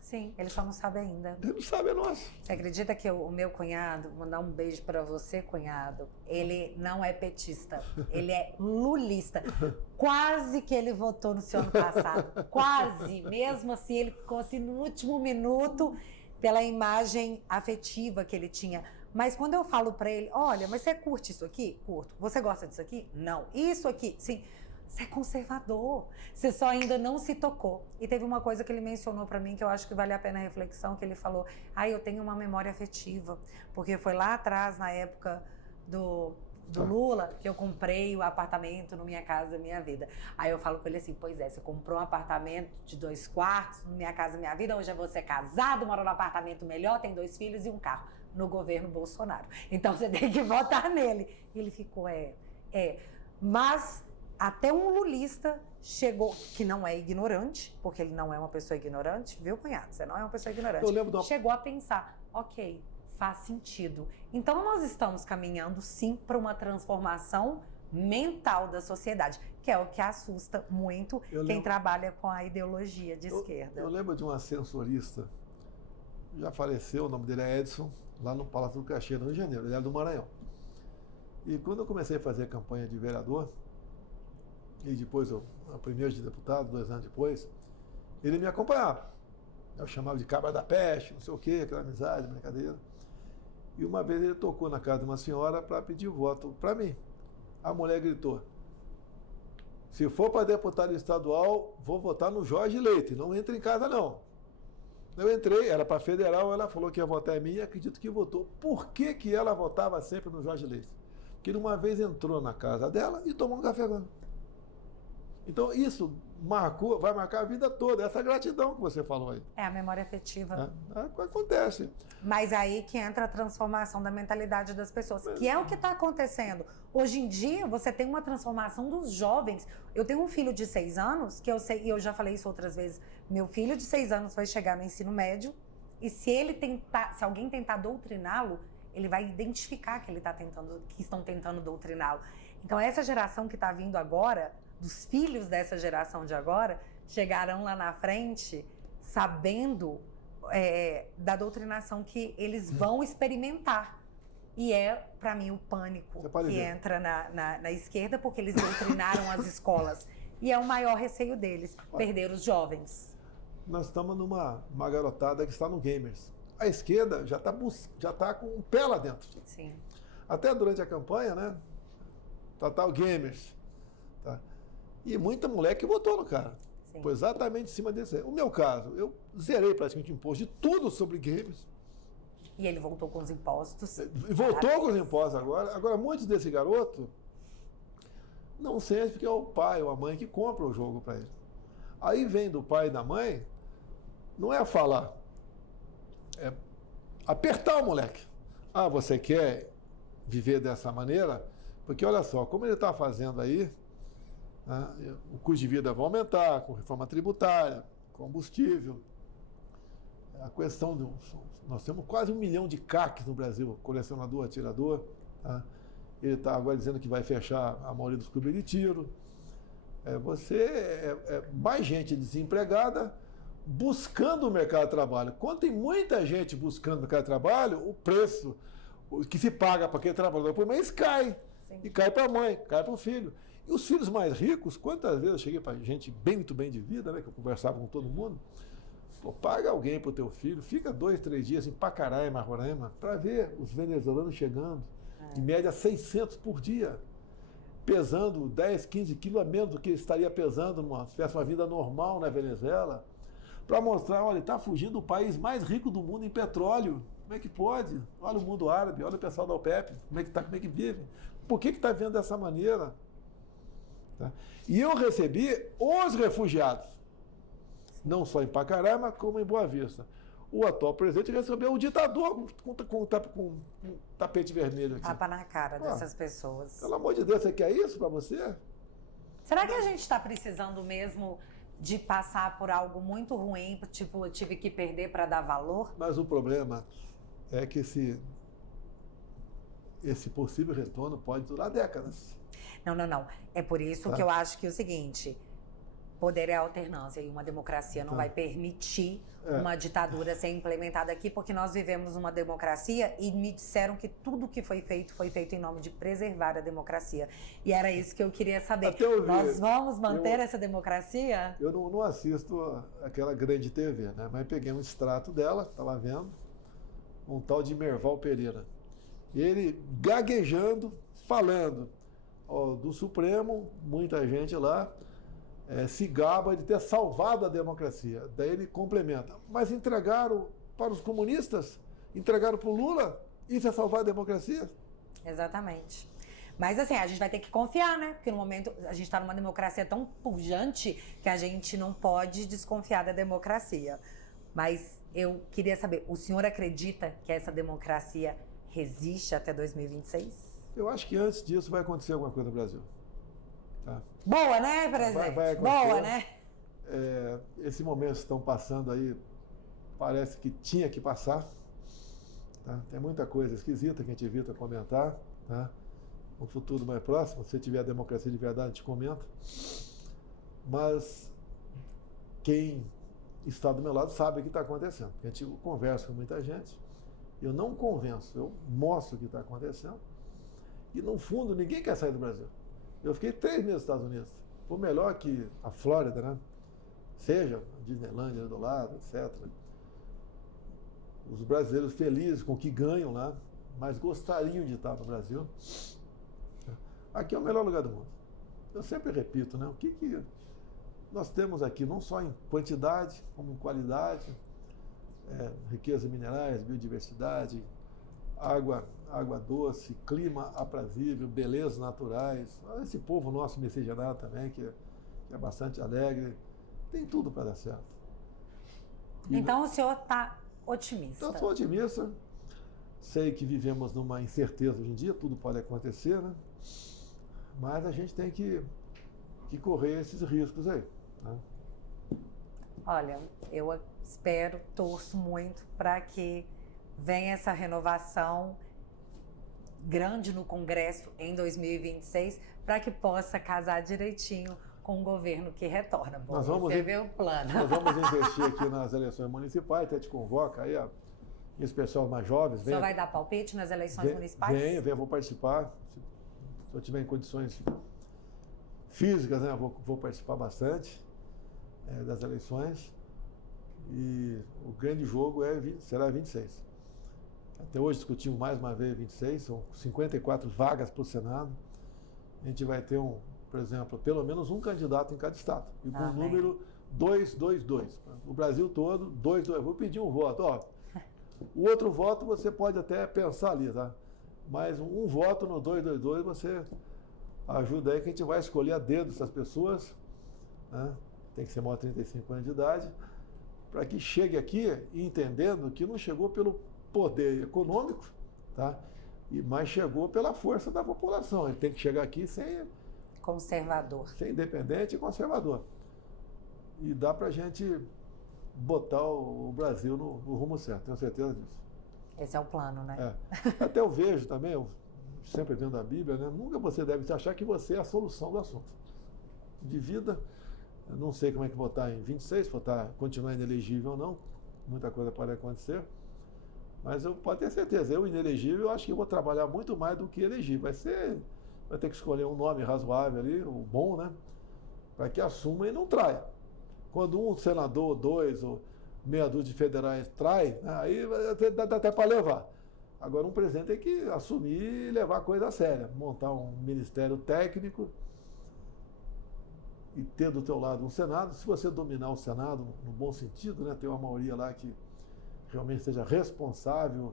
Sim, ele só não sabe ainda. Ele não sabe, é nosso. Você acredita que o meu cunhado, vou mandar um beijo para você, cunhado, ele não é petista, ele é lulista. Quase que ele votou no seu ano passado. Quase. Mesmo assim, ele ficou assim no último minuto pela imagem afetiva que ele tinha. Mas quando eu falo para ele, olha, mas você curte isso aqui? Curto. Você gosta disso aqui? Não. Isso aqui? Sim. Você é conservador, você só ainda não se tocou. E teve uma coisa que ele mencionou para mim que eu acho que vale a pena a reflexão, que ele falou, eu tenho uma memória afetiva, porque foi lá atrás, na época do Lula, que eu comprei o apartamento no Minha Casa Minha Vida. Aí eu falo com ele assim, pois é, você comprou um apartamento de 2 quartos no Minha Casa Minha Vida, hoje é você casado, mora num apartamento melhor, tem 2 filhos e um carro, no governo Bolsonaro. Então você tem que votar nele. E ele ficou, mas até um lulista chegou, que não é ignorante, porque ele não é uma pessoa ignorante, viu, cunhado? Você não é uma pessoa ignorante. Chegou a pensar, ok, faz sentido. Então, nós estamos caminhando, sim, para uma transformação mental da sociedade, que é o que assusta muito quem trabalha com a ideologia de esquerda. Eu lembro de um ascensorista, já faleceu, o nome dele é Edson, lá no Palácio do Cachê, no Rio de Janeiro, ele era do Maranhão. E quando eu comecei a fazer a campanha de vereador, e depois a primeiro de deputado, 2 anos depois, ele me acompanhava. Eu chamava de cabra da peste, não sei o quê, aquela amizade, brincadeira. E uma vez ele tocou na casa de uma senhora para pedir voto para mim. A mulher gritou, se for para deputado estadual, vou votar no Jorge Leite, não entra em casa não. Eu entrei, era para federal, ela falou que ia votar em mim e acredito que votou. Por que ela votava sempre no Jorge Leite? Porque ele uma vez entrou na casa dela e tomou um café com ela. Então, isso vai marcar a vida toda, essa gratidão que você falou aí. É a memória afetiva. Acontece. Mas aí que entra a transformação da mentalidade das pessoas, que é o que está acontecendo. Hoje em dia, você tem uma transformação dos jovens. Eu tenho um filho de 6 anos, que eu sei, e eu já falei isso outras vezes, meu filho de 6 anos vai chegar no ensino médio, e se alguém tentar doutriná-lo, ele vai identificar que estão tentando doutriná-lo. Então, essa geração que está vindo agora, dos filhos dessa geração de agora, chegarão lá na frente sabendo da doutrinação que eles vão experimentar. E para mim, o pânico que entra na esquerda, porque eles doutrinaram as escolas. E é o maior receio deles, perder os jovens. Nós estamos numa garotada que está no Gamers. A esquerda já está com um pé lá dentro. Sim. Até durante a campanha, né? Tá o Gamers. Tá? E muita moleque votou no cara. Sim. Foi exatamente em cima desse. O meu caso, eu zerei praticamente o imposto de tudo sobre games. E ele voltou com os impostos. Voltou com os impostos agora. Agora, muitos desse garoto não sentem porque é o pai ou a mãe que compra o jogo para ele. Aí vem do pai e da mãe, não é falar, é apertar o moleque. Você quer viver dessa maneira? Porque olha só, como ele está fazendo aí, o custo de vida vai aumentar com reforma tributária, combustível. A questão nós temos quase 1 milhão de CACs no Brasil, colecionador, atirador. Tá? Ele está agora dizendo que vai fechar a maioria dos clubes de tiro. Mais gente desempregada buscando o mercado de trabalho. Quando tem muita gente buscando o mercado de trabalho, o preço que se paga para aquele trabalhador por mês cai. Sim. E cai para a mãe, cai para o filho. E os filhos mais ricos, quantas vezes eu cheguei para gente muito bem de vida, né, que eu conversava com todo mundo, paga alguém para o teu filho, fica 2, 3 dias em Pacaraima, Roraima, para ver os venezuelanos chegando, em média 600 por dia, pesando 10, 15 quilos a menos do que estaria pesando se tivesse uma vida normal na Venezuela, para mostrar, olha, está fugindo do país mais rico do mundo em petróleo. Como é que pode? Olha o mundo árabe, olha o pessoal da OPEP, como é que vive. Por que está vendo dessa maneira? Tá? E eu recebi os refugiados, não só em Pacaraima, como em Boa Vista. O atual presidente recebeu o ditador com tapete vermelho aqui. Tapa na cara dessas pessoas. Pelo amor de Deus, você quer isso para você? Será que a gente está precisando mesmo de passar por algo muito ruim, tipo, eu tive que perder para dar valor? Mas o problema é que esse possível retorno pode durar décadas. Não. É por isso que eu acho que é o seguinte, poder é alternância e uma democracia não vai permitir uma ditadura ser implementada aqui, porque nós vivemos uma democracia e me disseram que tudo que foi feito em nome de preservar a democracia. E era isso que eu queria saber. Nós vamos manter essa democracia? Eu não assisto aquela grande TV, né? Mas peguei um extrato dela, estava vendo, um tal de Merval Pereira. Ele gaguejando, falando. do Supremo, muita gente lá se gaba de ter salvado a democracia. Daí ele complementa. Mas entregaram para os comunistas? Entregaram para o Lula? Isso é salvar a democracia? Exatamente. Mas assim, a gente vai ter que confiar, né? Porque no momento a gente está numa democracia tão pujante que a gente não pode desconfiar da democracia. Mas eu queria saber, o senhor acredita que essa democracia resiste até 2026? Eu acho que antes disso vai acontecer alguma coisa no Brasil. Tá? Boa, né, presidente? Vai boa, né? Esse momento que estão passando aí, parece que tinha que passar. Tá? Tem muita coisa esquisita que a gente evita comentar. Tá? No futuro mais próximo, se tiver a democracia de verdade, a gente comenta. Mas quem está do meu lado sabe o que está acontecendo. A gente conversa com muita gente. Eu não convenço, eu mostro o que está acontecendo. E, no fundo, ninguém quer sair do Brasil. Eu fiquei 3 meses nos Estados Unidos. Por melhor que a Flórida, né? Seja a Disneylândia do lado, etc. Os brasileiros felizes com o que ganham lá, mas gostariam de estar no Brasil. Aqui é o melhor lugar do mundo. Eu sempre repito, né? O que nós temos aqui, não só em quantidade, como em qualidade, riqueza minerais, biodiversidade, água doce, clima aprazível, belezas naturais. Esse povo nosso miscigenado também, que é bastante alegre, tem tudo para dar certo. Então o senhor está otimista? Eu estou otimista. Sei que vivemos numa incerteza hoje em dia, tudo pode acontecer, né? Mas a gente tem que correr esses riscos aí. Né? Olha, eu espero, torço muito para que venha essa renovação grande no Congresso em 2026, para que possa casar direitinho com o governo que retorna. Bom, você vê o plano. Nós vamos investir aqui nas eleições municipais, até te convoca aí, em especial mais jovens. O senhor vai dar palpite nas eleições municipais? Venho, vou participar. Se eu tiver em condições físicas, né, vou participar bastante das eleições. E o grande jogo será 26. Até hoje discutimos mais uma vez 26, são 54 vagas para o Senado. A gente vai ter, por exemplo, pelo menos um candidato em cada estado. E com o número 222. O Brasil todo, 222. Vou pedir um voto. Ó, o outro voto você pode até pensar ali, tá? Mas um voto no 222 você ajuda aí que a gente vai escolher a dedo essas pessoas, né? Tem que ser maior de 35 anos de idade, para que chegue aqui entendendo que não chegou pelo poder econômico, tá? Mas chegou pela força da população. Ele tem que chegar aqui sem conservador, sem independente e conservador. E dá para a gente botar o Brasil no rumo certo, tenho certeza disso. Esse é o plano, né? Até eu vejo também, eu sempre vendo a Bíblia, né? Nunca você deve achar que você é a solução do assunto. De vida, eu não sei como é que vou estar em 26, vou continuar inelegível ou não, muita coisa pode acontecer, mas eu posso ter certeza, eu inelegível, eu acho que eu vou trabalhar muito mais do que elegível. Vai ter que escolher um nome razoável ali, o bom, né? Para que assuma e não traia. Quando um senador, 2 ou meia dúzia de federais trai, né, aí dá até para levar. Agora, um presidente tem que assumir e levar a coisa a séria, montar um ministério técnico e ter do teu lado um Senado. Se você dominar o Senado, no bom sentido, né, ter uma maioria lá que realmente seja responsável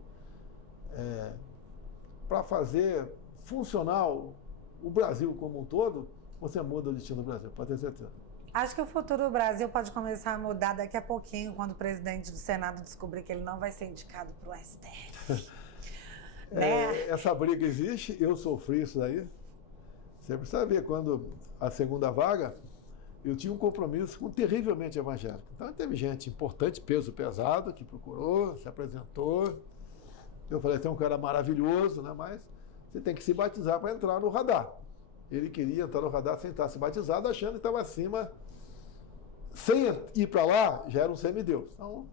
para fazer funcionar o Brasil como um todo, você muda o destino do Brasil, pode ter certeza. Acho que o futuro do Brasil pode começar a mudar daqui a pouquinho, quando o presidente do Senado descobrir que ele não vai ser indicado para o STF. Né? Essa briga existe, eu sofri isso daí. Você precisa ver, quando a segunda vaga, eu tinha um compromisso terrivelmente evangélico. Então teve gente importante, peso pesado, que procurou, se apresentou. Eu falei, tem um cara maravilhoso, né? Mas você tem que se batizar para entrar no radar. Ele queria entrar no radar sem estar se batizado, achando que estava acima. Sem ir para lá, já era um semideus. Então,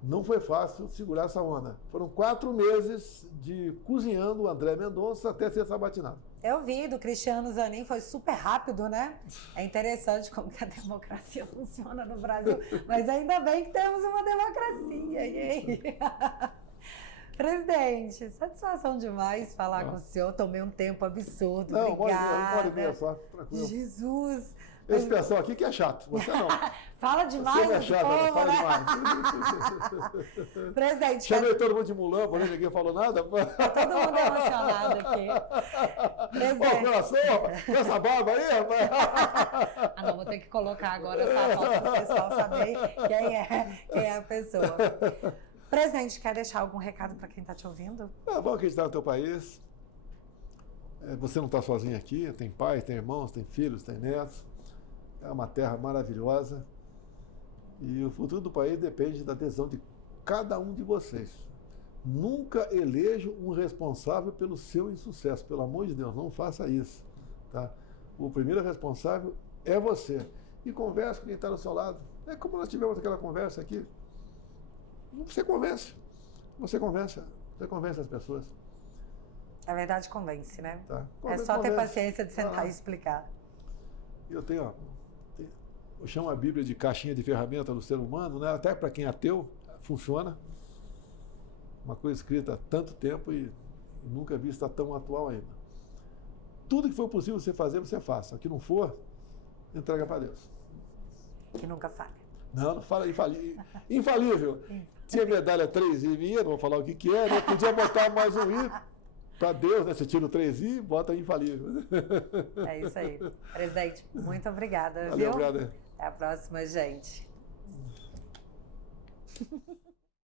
não foi fácil segurar essa onda. Foram 4 meses de cozinhando o André Mendonça até ser sabatinado. Eu vi, do Cristiano Zanin, foi super rápido, né? É interessante como que a democracia funciona no Brasil. Mas ainda bem que temos uma democracia. E aí? Presidente, satisfação demais falar com o senhor. Tomei um tempo absurdo. Não, obrigada. uma hora e meia só, tranquilo. Jesus. Esse pessoal aqui que é chato, você não. Fala demais, Você é chato, povo, fala né? demais. Presidente, Chamei todo mundo de mulão, porém ninguém falou nada. todo mundo emocionado aqui. Ô, Presidente. coração, com essa barba aí, rapaz. Ah, não, vou ter que colocar agora essa foto para o pessoal saber quem é a pessoa. Presidente, quer deixar algum recado para quem está te ouvindo? É bom acreditar no teu país. Você não está sozinho aqui, tem pais, tem irmãos, tem filhos, tem netos. É uma terra maravilhosa. E o futuro do país depende da adesão de cada um de vocês. Nunca eleja um responsável pelo seu insucesso. Pelo amor de Deus, não faça isso. Tá? O primeiro responsável é você. E converse com quem está ao seu lado. É como nós tivemos aquela conversa aqui. Você convence. Você convence as pessoas. A verdade convence, né? Tá? É só ter Convence. paciência de sentar e explicar. Eu eu chamo a Bíblia de caixinha de ferramenta do ser humano, né? Até para quem é ateu, funciona. Uma coisa escrita há tanto tempo e nunca vista tão atual ainda. Tudo que for possível você fazer, você faça. O que não for, entrega para Deus. Que nunca falha. Não fala infalível. Tinha medalha 3i, não vou falar o que é, né? Podia botar mais um i para Deus, né? Você tira o 3i, bota infalível. É isso aí. Presidente, muito obrigada, Valeu, viu? obrigado. Até a próxima, gente.